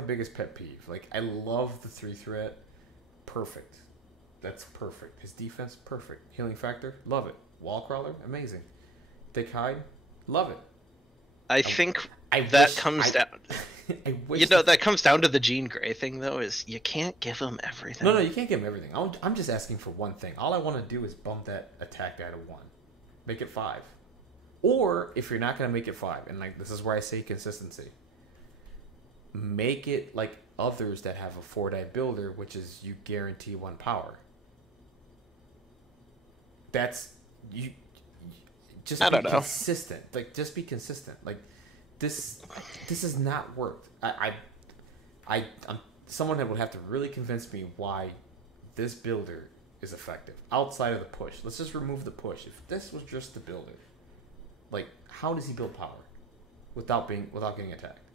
biggest pet peeve. Like, I love the 3 threat. Perfect. That's perfect. His defense, perfect. Healing factor, love it. Wall crawler, amazing. Thick hide, love it. I think that comes down. That comes down to the Jean Grey thing, though. Is you can't give him everything. No, you can't give him everything. I'm just asking for one thing. All I want to do is bump that attack die to 1, make it 5. Or if you're not gonna make it 5, and like this is where I say consistency, make it like others that have a 4-die builder, which is you guarantee 1 power. That's you. Just be consistent. Like, just be consistent. Like, this has not worked. Someone would have to really convince me why this builder is effective outside of the push. Let's just remove the push. If this was just the builder, like, how does he build power without getting attacked?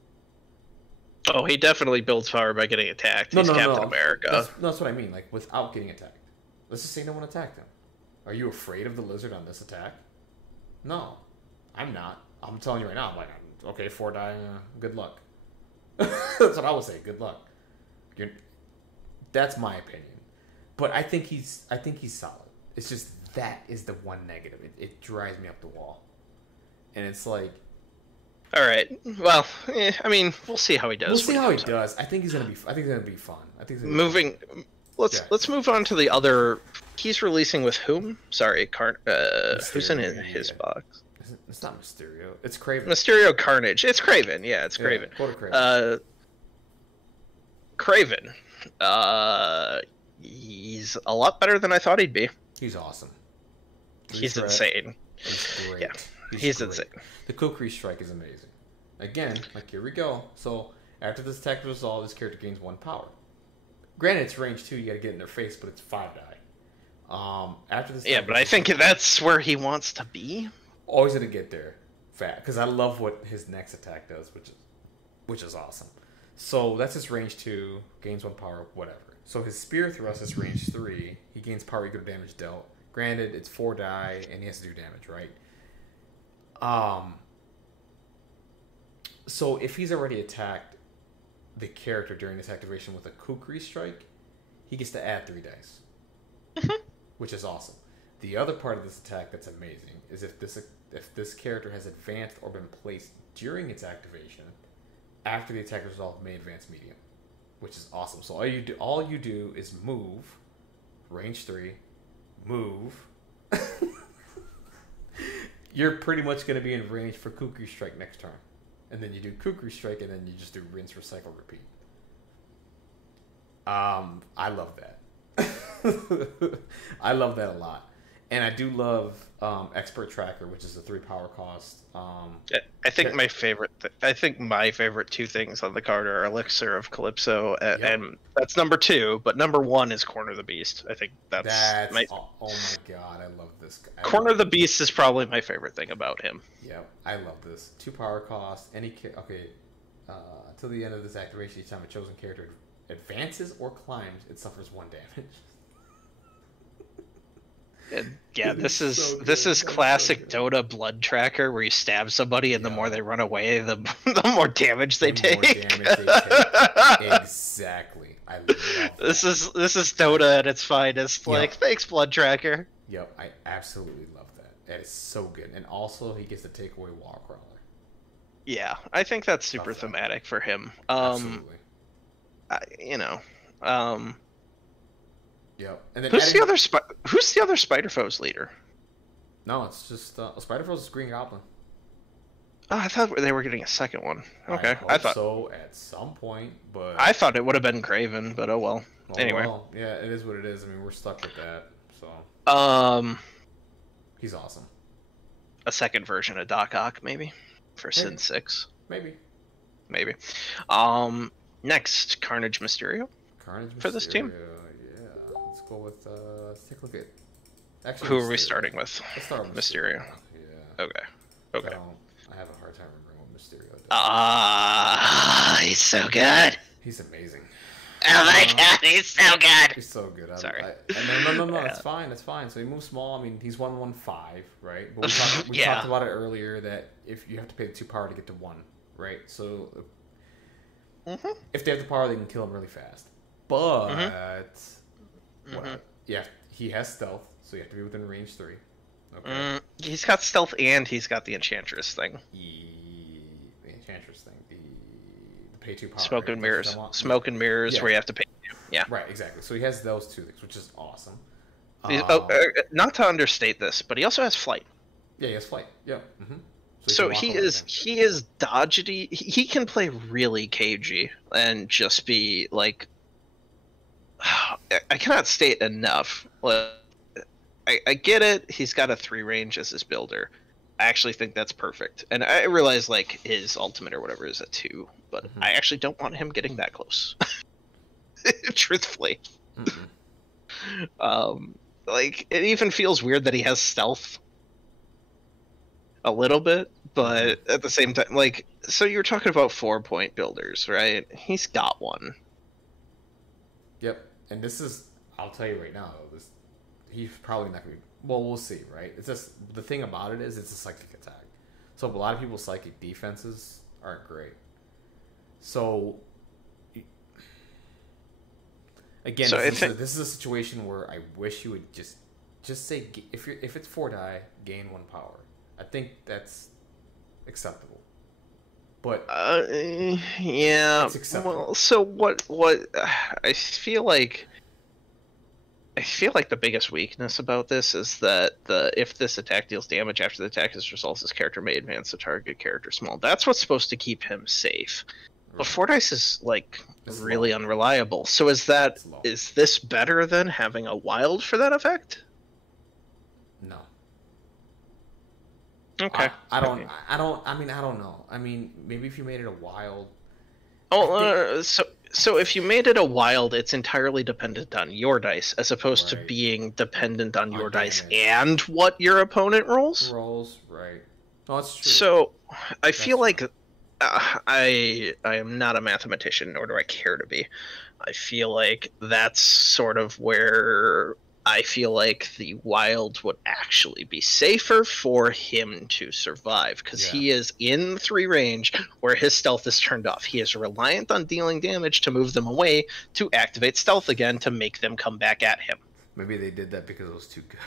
Oh, he definitely builds power by getting attacked. He's Captain America. That's what I mean. Like, without getting attacked. Let's just say no one attacked him. Are you afraid of the lizard on this attack? No, I'm not. I'm telling you right now. I'm like, okay, 4-die. Good luck. That's what I would say. Good luck. That's my opinion. But I think he's solid. It's just that is the one negative. It drives me up the wall. And it's like, all right. Well, I mean, we'll see how he does. We'll see how he does. I think he's gonna be fun. Let's move on to the other. He's releasing with whom? Sorry, who's in his box? It's not Mysterio. It's Craven. Mysterio Carnage. It's Craven. Yeah, it's Craven. Go to Craven. Craven. He's a lot better than I thought he'd be. He's awesome. He's insane. He's great. Yeah, he's great. insane. The Kukri strike is amazing. Again, like here we go. So after this attack is resolved, this character gains 1 power. Granted, it's range 2. You got to get in their face, but it's 5 die. After this, yeah, but I think that's where he wants to be. Always gonna get there, fat. Because I love what his next attack does, which is awesome. So that's his range 2, gains 1 power, whatever. So his spear thrust is range 3. He gains power equal to damage dealt. Granted, it's 4 die, and he has to do damage, right? So if he's already attacked the character during this activation with a Kukri strike, he gets to add 3 dice, which is awesome. The other part of this attack that's amazing is if this character has advanced or been placed during its activation, after the attack is resolved, may advance medium, which is awesome. So all you do is move, range 3, move. You're pretty much going to be in range for Kukri strike next turn. And then you do Kukri strike, and then you just do rinse, recycle, repeat. I love that. I love that a lot. And I do love Expert Tracker, which is a 3 power cost. I think my favorite 2 things on the card are Elixir of Calypso, and that's number 2. But number 1 is Corner the Beast. I think that's oh my god, I love this guy. Corner the Beast is probably my favorite thing about him. Yeah, I love this. 2 power cost. Until the end of this activation, each time a chosen character advances or climbs, it suffers 1 damage. Yeah, this is classic Dota blood tracker where you stab somebody and the more they run away, the more damage they take. Exactly. I love that. This is Dota at its finest. Like, thanks, blood tracker. Yep, I absolutely love that. That is so good. And also, he gets to take away Wall Crawler. Yeah, I think that's super thematic for him. Absolutely. Yep. And then who's the other Spider Foes leader? No, it's just Spider Foes is Green Goblin. Oh, I thought they were getting a second one. Okay, I thought so at some point, but I thought it would have been Graven, but oh well. Anyway, yeah, it is what it is. I mean, we're stuck with that. So he's awesome. A second version of Doc Ock, maybe for Sin 6. Maybe. Next, Carnage Mysterio. For this team. Let's go with. Let's take a look at. Actually, who are we starting with? Let's start with Mysterio. Yeah. Okay. I have a hard time remembering what Mysterio does. He's so good. He's amazing. Oh my god, he's so good. He's so good. Sorry. No. It's fine. It's fine. So he moves small. I mean, he's 1/1/5, right? But we talked about it earlier that if you have to pay the 2 power to get to 1, right? So if they have the power, they can kill him really fast. But yeah, he has stealth, so you have to be within range 3. Okay. He's got stealth and he's got the Enchantress thing. The Enchantress thing. The pay 2 power. Smoke and mirrors. Smoke and mirrors where you have to pay 2. Yeah. Right, exactly. So he has those 2 things, which is awesome. Not to understate this, but he also has flight. Yeah, he has flight. Yeah. So he is dodgy. He can play really cagey and just be like, I cannot state enough. I get it. He's got a 3 range as his builder. I actually think that's perfect. And I realize like his ultimate or whatever is a 2, but I actually don't want him getting that close. Truthfully. Like it even feels weird that he has stealth. A little bit, but at the same time, like, so you're talking about 4-point builders, right? He's got 1. Yep, and this is, I'll tell you right now, he's probably not going to be, well, we'll see, right? It's just, the thing about it is, it's a psychic attack. So a lot of people's psychic defenses aren't great. So, again, this is a situation where I wish you would just say, if it's 4 die, gain 1 power. I think that's acceptable. But yeah, it's acceptable. Well, so what I feel like the biggest weakness about this is that if this attack deals damage after the attack is resolved, this character may advance the target character small. That's what's supposed to keep him safe. But 4 dice is like It's really low. unreliable. So is this better than having a wild for that effect? No. Okay. I don't. I mean, I don't know. I mean, maybe if you made it a wild. Oh, so if you made it a wild, it's entirely dependent on your dice, as opposed to Right. being dependent on your dice damage. and what your opponent rolls. Rolls, right? No, that's true. So I feel true. like I am not a mathematician, nor do I care to be. I feel like that's sort of where I feel like the wild would actually be safer for him to survive, because he is in 3 range where his stealth is turned off. He is reliant on dealing damage to move them away to activate stealth again to make them come back at him. Maybe they did that because it was too good.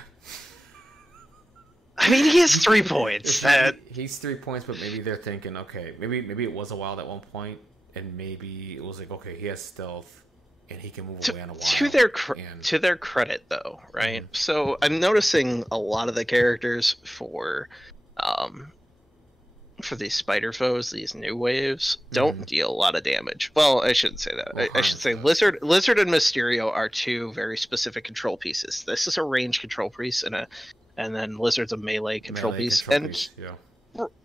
I mean, he has 3 points. He's 3 points, but maybe they're thinking, okay, maybe it was a wild at one point, and maybe it was like, okay, he has stealth, and he can move away on a wild. To their credit, though, right? Mm-hmm. So I'm noticing a lot of the characters for these spider foes, these new waves, don't deal a lot of damage. Well, I shouldn't say that. I should say Lizard and Mysterio are 2 very specific control pieces. This is a range control piece and then Lizard's a melee control piece.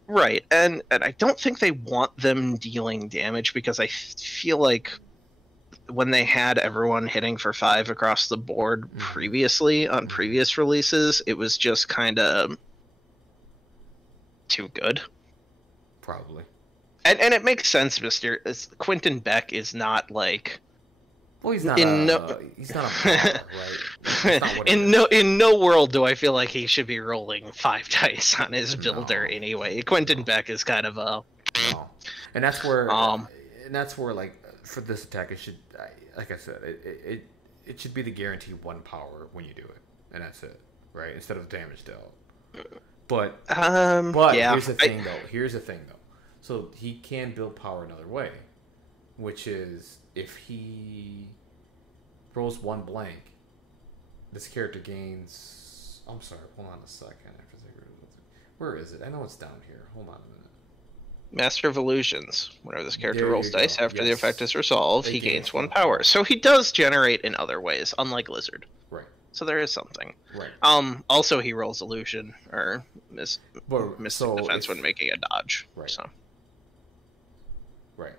Right, and I don't think they want them dealing damage, because I feel like when they had everyone hitting for 5 across the board previously on previous releases, it was just kind of too good. Probably. And it makes sense, Quentin Beck is not like. Well, he's not he's not a right? In no world do I feel like he should be rolling 5 dice on his builder anyway. Quentin Beck is kind of a. No. And that's where like for this attack, it should, like I said, it should be the guaranteed 1 power when you do it, and that's it, right? Instead of damage dealt. But here's the thing, though. So he can build power another way, which is if he rolls 1 blank, this character gains. I'm sorry, hold on a second. Where is it? I know it's down here. Hold on a minute. Master of Illusions. Whenever this character rolls dice after the effect is resolved, he gains 1 power. So he does generate in other ways, unlike Lizard. Right. So there is something. Right. Also, he rolls Illusion or Mystic Defense when making a dodge. Right. So. Right.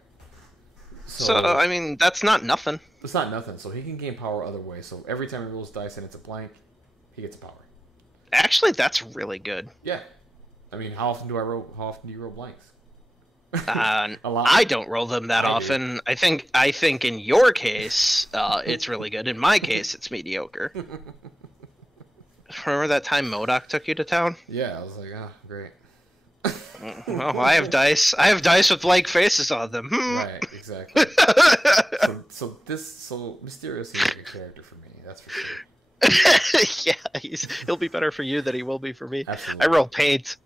So I mean, that's not nothing. It's not nothing. So he can gain power other ways. So every time he rolls dice and it's a blank, he gets a power. Actually, that's really good. Yeah. I mean, how often do you roll blanks? A lot. I don't roll them that often. I think in your case, it's really good. In my case, it's mediocre. Remember that time MODOK took you to town? Yeah, I was like, great. Well, I have dice. I have dice with blank faces on them. Right, exactly. so Mysterio seems like a character for me. That's for sure. Yeah, he'll be better for you than he will be for me. Absolutely. I roll paint.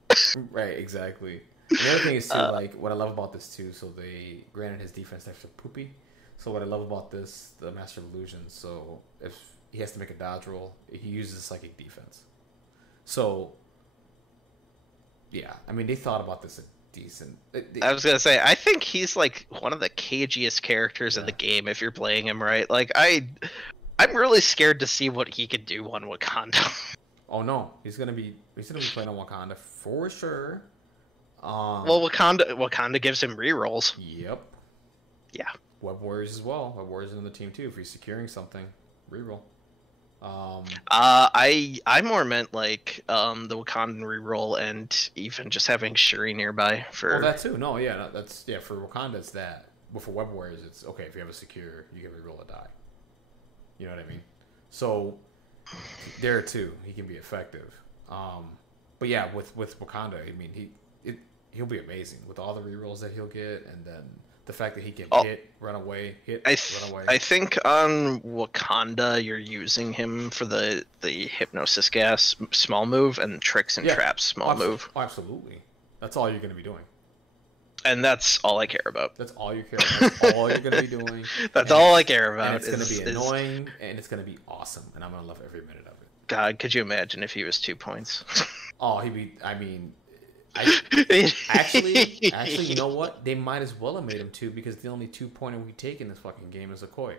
Right, exactly. And the other thing is too, like what I love about this too. So they granted his defense extra poopy. So what I love about this, the Master of Illusions. So if he has to make a dodge roll, he uses psychic defense. So yeah, I mean they thought about this a decent. I was gonna say, I think he's like one of the cagiest characters in the game if you're playing him right. Like I'm really scared to see what he could do on Wakanda. Oh no, he's gonna be playing on Wakanda for sure. Well, Wakanda gives him rerolls. Yep. Yeah. Web Warriors as well. Web Warriors in the team too. If he's securing something, reroll. I more meant like the Wakandan reroll and even just having Shuri nearby for. Oh, that too. No, yeah, for Wakanda it's that. But for Web Warriors, it's okay if you have a secure, you can reroll a die. You know what I mean? So there too, he can be effective. But yeah, with Wakanda, I mean he'll be amazing with all the rerolls that he'll get, and then the fact that he can run away. I think on Wakanda you're using him for the hypnosis gas small move and tricks and traps small move. Oh, absolutely. That's all you're going to be doing. And that's all I care about. That's all you care about. That's all you're going to be doing. That's all I care about. And it's going to be annoying, and it's going to be awesome, and I'm going to love every minute of it. God, could you imagine if he was 2 points? Oh, he'd be. I mean, Actually, you know what? They might as well have made him 2 because the only 2-pointer we take in this fucking game is Okoye.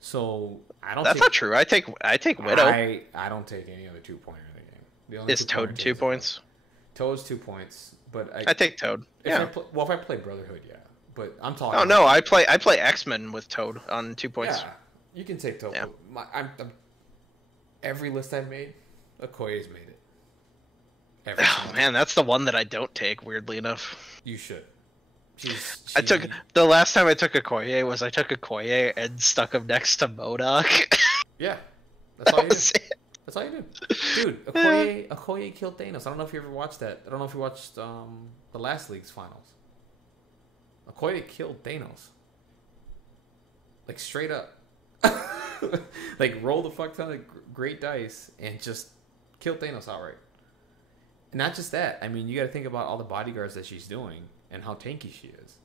So I don't. That's not true. I take Widow. I don't take any other 2-pointer in the game. The only is Toad 2 points? Toad's 2 points, but I take Toad. Yeah. If I play Brotherhood, yeah. But I'm talking. Oh no, I play X-Men with Toad on 2 points. Yeah, you can take Toad. Yeah. Every list I've made, Okoye's made it. Man, that's the one that I don't take. Weirdly enough, you should. I took the last time I took Okoye was I took Okoye and stuck him next to MODOK. Yeah, that's all you do. That's all you do, dude. Okoye killed Thanos. I don't know if you ever watched that. I don't know if you watched the last league's finals. Okoye killed Thanos. Like straight up, like roll the fuck ton of great dice and just kill Thanos outright. And not just that. I mean, you got to think about all the bodyguards that she's doing and how tanky she is.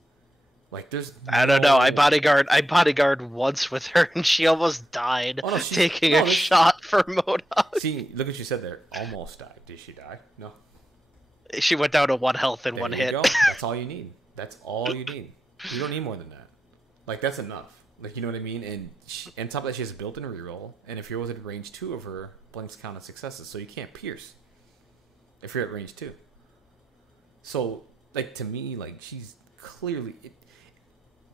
Like, there's. I don't know. I bodyguard once with her, and she almost died taking a shot for MODOK. See, look what you said there. Almost died. Did she die? No. She went down to 1 health in 1 hit. Go. That's all you need. That's all you need. You don't need more than that. Like, that's enough. Like, you know what I mean? And on top of that, she has a built-in reroll. And if you're within range 2 of her, blanks count as successes. So you can't pierce if you're at range 2. So, like, to me, like, she's clearly...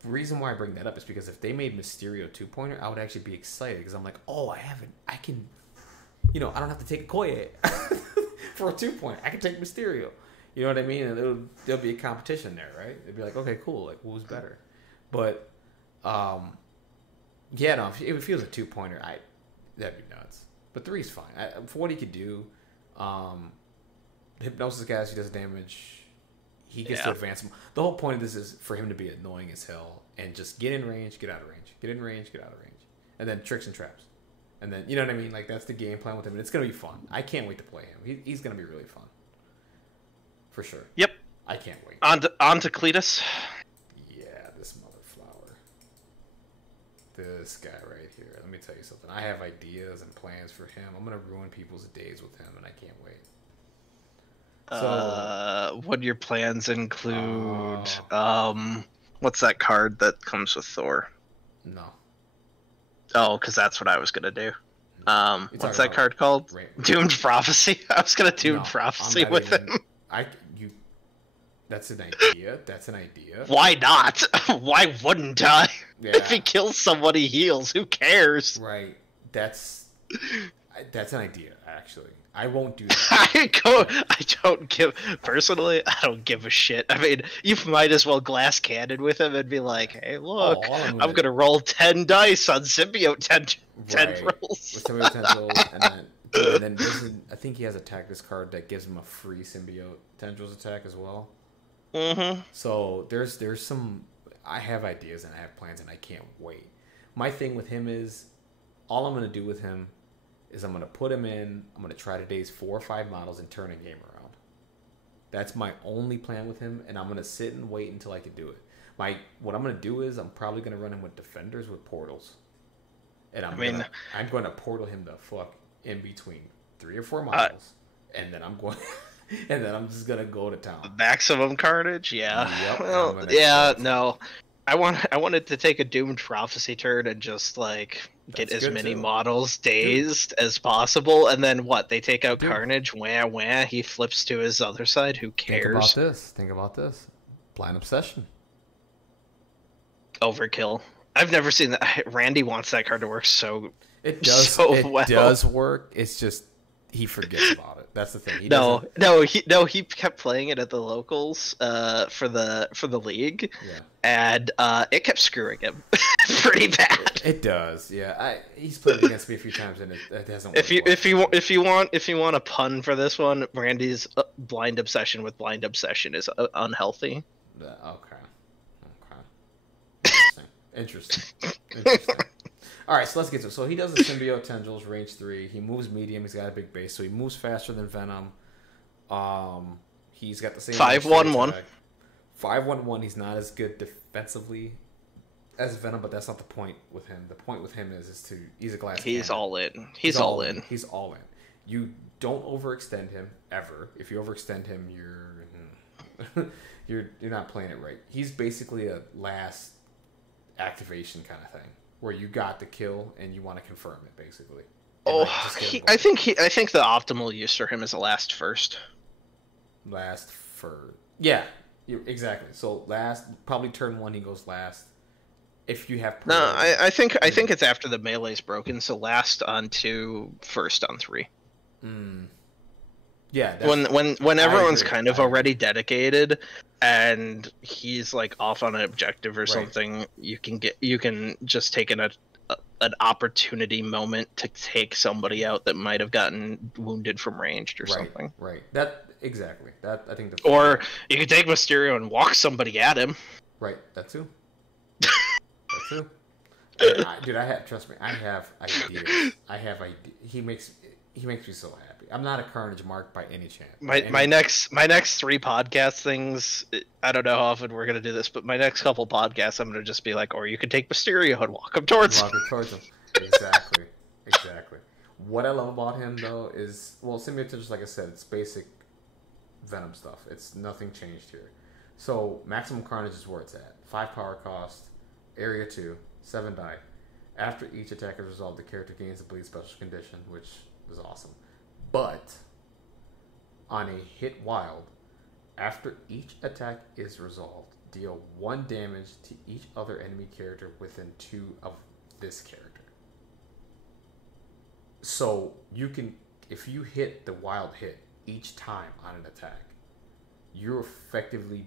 The reason why I bring that up is because if they made Mysterio 2-pointer, I would actually be excited. Because I'm like, I can... You know, I don't have to take Okoye for a 2-pointer. I can take Mysterio. You know what I mean? And there'll be a competition there, right? It'd be like, okay, cool. Like, who's better? But, yeah, no, if it feels a 2-pointer, that'd be nuts. But 3's fine. For what he could do, Hypnosis gas, he does damage. He gets to advance him. The whole point of this is for him to be annoying as hell and just get in range, get out of range, get in range, get out of range, and then tricks and traps, and then you know what I mean. Like that's the game plan with him, and it's gonna be fun. I can't wait to play him. He's gonna be really fun, for sure. Yep, I can't wait. On to Cletus. Yeah, this motherflower. This guy right here. Let me tell you something. I have ideas and plans for him. I'm gonna ruin people's days with him, and I can't wait. So, what your plans include? What's that card that comes with Thor? No. Oh, because that's what I was gonna do. What's that card called? Doomed Prophecy. I was gonna Doomed Prophecy with him. That's an idea. That's an idea. Why not? Why wouldn't I? Yeah. If he kills someone, he heals. Who cares? Right. That's an idea, actually. I won't do that. I don't give a shit. I mean, you might as well glass cannon with him and be like, hey, look, I'm going to roll 10 dice on symbiote tendrils. With symbiote tendrils, and then I think he has a tactics card that gives him a free symbiote tendrils attack as well. Mm-hmm. So there's some... I have ideas and I have plans and I can't wait. My thing with him is, all I'm going to do with him is I'm going to put him in, I'm going to try today's 4 or 5 models and turn a game around. That's my only plan with him, and I'm going to sit and wait until I can do it. What I'm going to do is I'm probably going to run him with defenders with portals. And I'm going to portal him the fuck in between 3 or 4 models, and then I'm going... and then I'm just going to go to town. Maximum carnage? Yeah. Yep, well, yeah, no. I wanted to take a Doomed Prophecy turn and just, like... get as many models dazed as possible, and then what? They take out Carnage, wah, he flips to his other side, who cares? Think about this. Blind Obsession. Overkill. I've never seen that. Randy wants that card to work so It does work, it's just he forgets about it. That's the thing. He kept playing it at the locals for the league, and it kept screwing him pretty bad. It does, yeah. He's played against me a few times, and it hasn't worked. If you want a pun for this one, Randy's blind obsession with blind obsession is unhealthy. Okay. Interesting. All right, so let's get to it. So he does the symbiote tendrils, range 3. He moves medium. He's got a big base, so he moves faster than Venom. He's got the same 5/1/1. 5/1/1. He's not as good defensively as Venom, but that's not the point with him. The point with him is he's a glass. He's cannon. all in. He's all in. He's all in. You don't overextend him ever. If you overextend him, you're not playing it right. He's basically a last activation kind of thing, where you got the kill and you want to confirm it, basically. And I think the optimal use for him is a last first. Last for exactly. So last, probably turn 1 he goes last. If you have I think it's after the melee's broken, so last on 2, first on 3. Yeah. When everyone's kind of already dedicated, and he's like off on an objective or something, you can just take an opportunity moment to take somebody out that might have gotten wounded from ranged or something. Right. That exactly. That I think. Or you can take Mysterio and walk somebody at him. Right. That too. Dude, trust me, I have ideas. He makes me so happy. I'm not a Carnage mark by any chance. My next 3 podcast things, I don't know how often we're gonna do this, but my next couple podcasts, I'm gonna just be like, or you can take Mysterio and walk him towards him. Exactly. What I love about him though is, symbiote, just like I said, it's basic Venom stuff. It's nothing changed here. So maximum Carnage is where it's at. 5 power cost, area 2, 7 die. After each attack is resolved, the character gains a bleed special condition, which is awesome. But on a hit wild, after each attack is resolved, deal 1 damage to each other enemy character within 2 of this character. So you can, if you hit the wild hit each time on an attack, you're effectively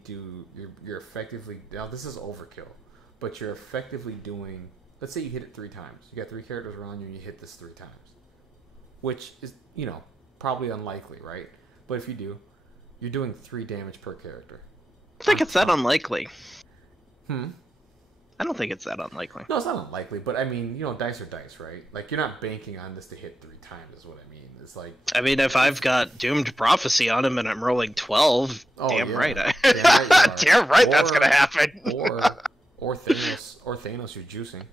now this is overkill, but you're effectively doing, let's say you hit it 3 times. You got 3 characters around you and you hit this 3 times. Which is, probably unlikely, right? But if you do, you're doing 3 damage per character. I think it's that unlikely. I don't think it's that unlikely. No, it's not unlikely, but I mean, dice are dice, right? Like, you're not banking on this to hit 3 times, is what I mean. It's like... I mean, if I've got Doomed Prophecy on him and I'm rolling 12, damn right. Damn right that's gonna happen. Or Thanos you're juicing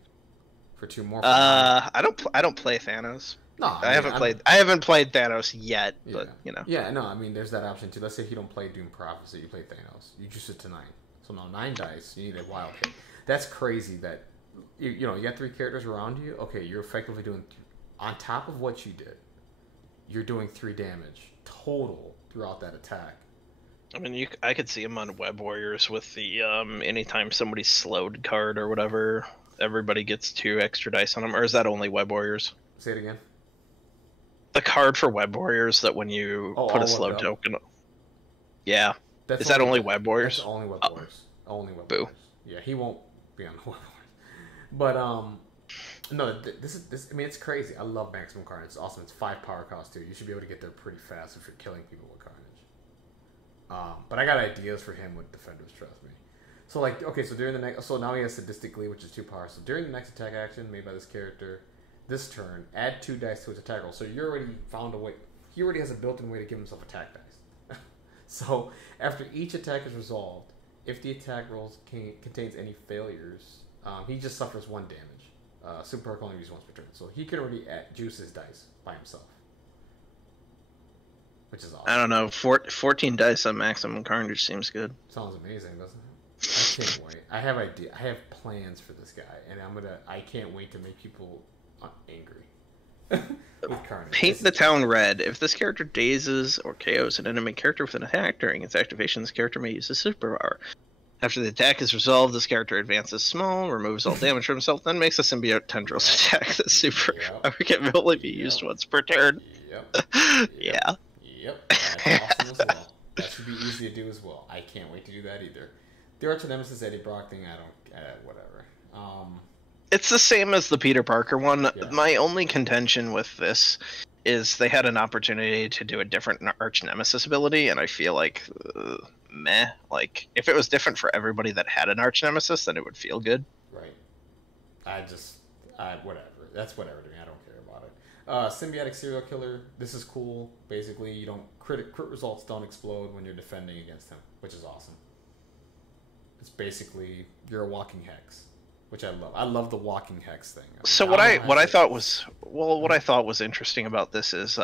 for 2 more. I don't play Thanos. No, I haven't played Thanos yet, but Yeah, no, I mean, there's that option too. Let's say if you don't play Doom Prophecy, you play Thanos. You juice it to 9. So now 9 dice, you need a wild hit. That's crazy that you got 3 characters around you. Okay, you're effectively doing, on top of what you did, you're doing 3 damage total throughout that attack. I mean, I could see him on Web Warriors with the anytime somebody's slowed card or whatever, everybody gets 2 extra dice on them. Or is that only Web Warriors? Say it again. The card for Web Warriors that when you put a slow token. Yeah. Is that only Web Warriors? That's only Web Warriors. Only Web Warriors. Yeah, he won't be on Web Warriors. But no, this. I mean, it's crazy. I love Maximum Carnage. It's awesome. It's 5 power cost too. You should be able to get there pretty fast if you're killing people with Carnage. But I got ideas for him with Defenders. Trust me. So during the next, now he has Sadistic Glee, which is 2 power. So during the next attack action made by this character, this turn, add 2 dice to his attack roll. So you already found a way. He already has a built-in way to give himself attack dice. So after each attack is resolved, if the attack roll contains any failures, he just suffers 1 damage. Super Perk only uses once per turn. So he can already juice his dice by himself. Which is awesome. I don't know. 14 dice on Maximum Carnage seems good. Sounds amazing, doesn't it? I can't wait. I have plans for this guy, and I can't wait to make people angry. With Carnage. Paint the town red. If this character dazes or KOs an enemy character with an attack during its activation, this character may use a superpower. After the attack is resolved, this character advances small, removes all damage from himself, then makes a symbiote tendrils attack. The superpower can only be used once per turn. Yeah. Yep. That's awesome as well. That should be easy to do as well. I can't wait to do that either. The Arch Nemesis Eddie Brock thing, whatever. It's the same as the Peter Parker one. Yeah. My only contention with this is they had an opportunity to do a different Arch Nemesis ability, and I feel like, meh. Like, if it was different for everybody that had an Arch Nemesis, then it would feel good. Right. Whatever. That's whatever to me. I don't care about it. Symbiotic Serial Killer. This is cool. Basically, you don't crit results don't explode when you're defending against him, which is awesome. It's basically, you're a walking hex. which I love. I love the walking hex thing. So what I thought was interesting about this is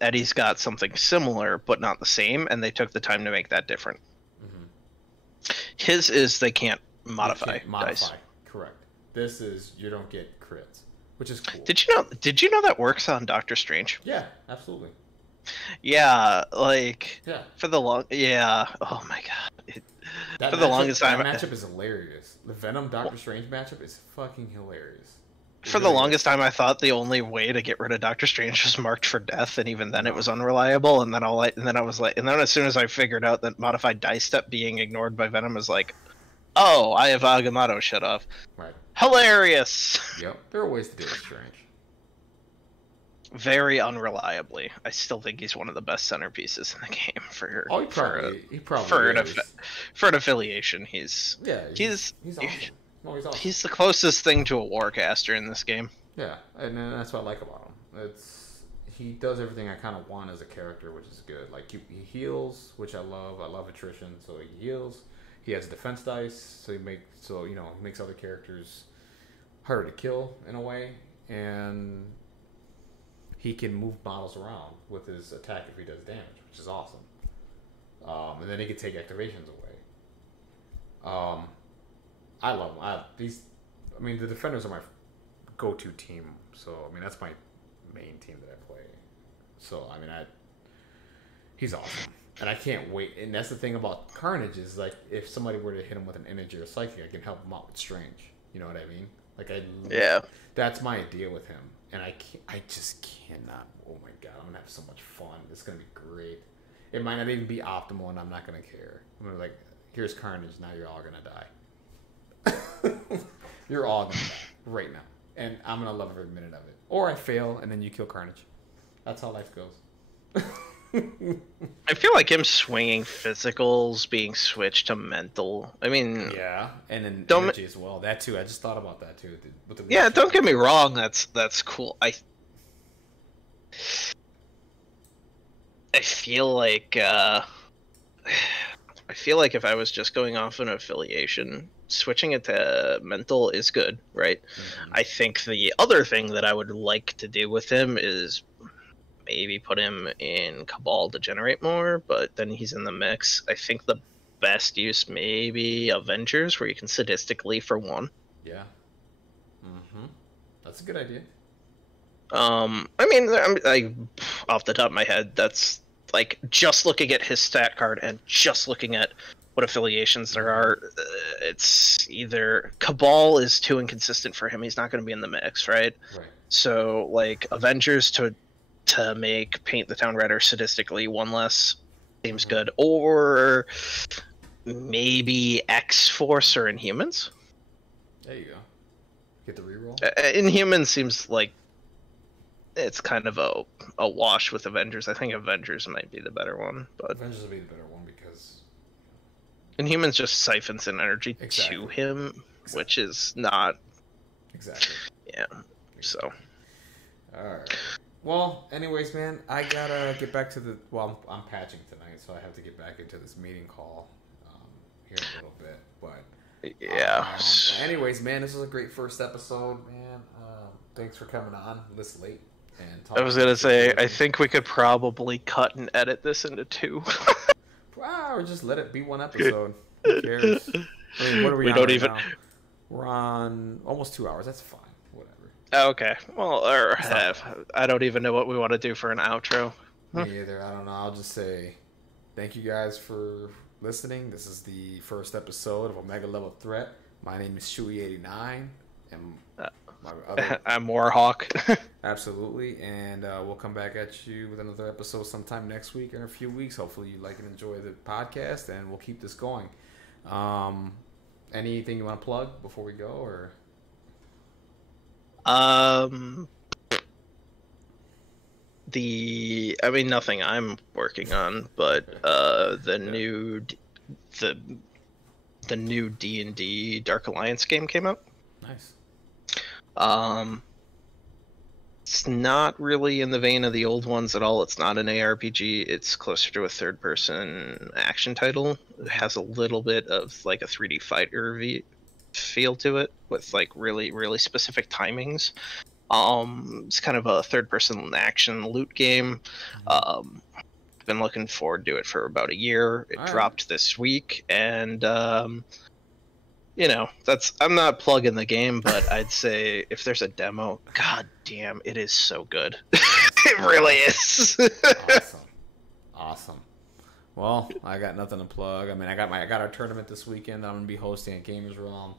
Eddie's got something similar but not the same, and they took the time to make that different. His is they can't modify dice. Correct. This is you don't get crits, which is cool. Did you know that works on Doctor Strange? Yeah, absolutely. Yeah, like yeah. For the long oh my god. For the longest time, that matchup is hilarious. The Venom Doctor Strange matchup is fucking hilarious. For the longest time, I thought the only way to get rid of Doctor Strange was marked for death, and even then it was unreliable. And then as soon as I figured out that modified dice step being ignored by Venom is like, oh, I have Agamotto shut off. Right. Hilarious. Yep. There are ways to deal with Strange. Very unreliably. I still think he's one of the best centerpieces in the game for. Oh, he probably for an affiliation. He's awesome. No, he's awesome. He's the closest thing to a Warcaster in this game. Yeah, and that's what I like about him. He does everything I kind of want as a character, which is good. Like he heals, which I love. I love attrition, so he heals. He has defense dice, so he makes other characters harder to kill in a way, and he can move models around with his attack if he does damage, which is awesome. And then he can take activations away. I love him. The defenders are my go-to team, so that's my main team that I play. So he's awesome, and I can't wait. And that's the thing about Carnage is like if somebody were to hit him with an energy or psychic, I can help him out with Strange. You know what I mean? That's my idea with him, and I just cannot. Oh my god, I'm gonna have so much fun. It's gonna be great. It might not even be optimal, and I'm not gonna care. I'm gonna be like, here's Carnage. Now you're all gonna die. You're all gonna die right now, and I'm gonna love every minute of it. Or I fail, and then you kill Carnage. That's how life goes. I feel like him swinging physicals being switched to mental. Yeah, and then energy as well. That too. I just thought about that too. Don't get me wrong. That's cool. I feel like if I was just going off an affiliation, switching it to mental is good, right? Mm-hmm. I think the other thing that I would like to do with him is maybe put him in Cabal to generate more, but then he's in the mix. I think the best use maybe Avengers, where you can sadistically for one. Yeah. Mm-hmm. That's a good idea. Off the top of my head, that's like just looking at his stat card and just looking at what affiliations there are. It's either Cabal is too inconsistent for him. He's not going to be in the mix, right? Right. So like Avengers to make Paint the Town Red or sadistically one less seems good, or maybe X-Force or Inhumans. There you go. Get the reroll. Inhumans seems like it's kind of a wash with Avengers. I think Avengers might be the better one, but Avengers will be the better one because Inhumans just siphons in energy to him, which is not exactly. Yeah. So. All right. Well, anyways, man, I gotta get back to the. Well, I'm patching tonight, so I have to get back into this meeting call here in a little bit. But yeah. Anyways, man, this was a great first episode, man. Thanks for coming on this late and talking. I was gonna say, I think we could probably cut and edit this into 2. Wow, or just let it be one episode. Who cares? What are we on right now? We're on almost 2 hours. That's fine. Okay. Well, I don't even know what we want to do for an outro. Me either. I don't know. I'll just say thank you guys for listening. This is the first episode of Omega Level Threat. My name is Shui89, and my other... I'm Warhawk. Absolutely, and we'll come back at you with another episode sometime next week or in a few weeks. Hopefully you like and enjoy the podcast, and we'll keep this going. Anything you want to plug before we go, or... nothing I'm working on, but the new D&D Dark Alliance game came out. Nice. It's not really in the vein of the old ones at all. It's not an ARPG. It's closer to a third-person action title. It has a little bit of like a 3D fighter feel to it with like really, really specific timings. It's kind of a third-person action loot game. Been looking forward to it for about a year. It dropped this week, and you know, I'm not plugging the game, but I'd say if there's a demo, god damn, it is so good. It really is. Awesome. Well, I got nothing to plug. I mean, I got our tournament this weekend that I'm gonna be hosting at Gamers Realm.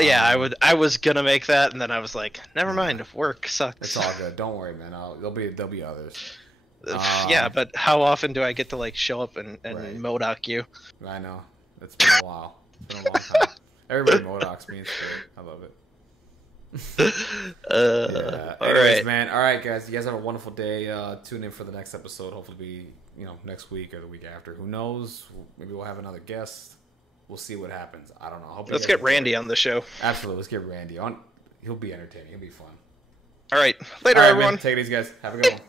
Yeah, I was gonna make that, and then I was like, never mind. Work sucks. It's all good. Don't worry, man. There'll be others. Yeah, but how often do I get to like show up and Modoc you? I know. It's been a while. It's been a long time. Everybody Modocs me. It's great. I love it. Yeah. All Anyways, right, man. All right, guys. You guys have a wonderful day. Tune in for the next episode. Hopefully, next week or the week after. Who knows? Maybe we'll have another guest. We'll see what happens. I don't know. Let's get Randy on the show. Absolutely. Let's get Randy on. He'll be entertaining. He'll be fun. All right. Later, everyone. Man. Take it easy, guys. Have a good one.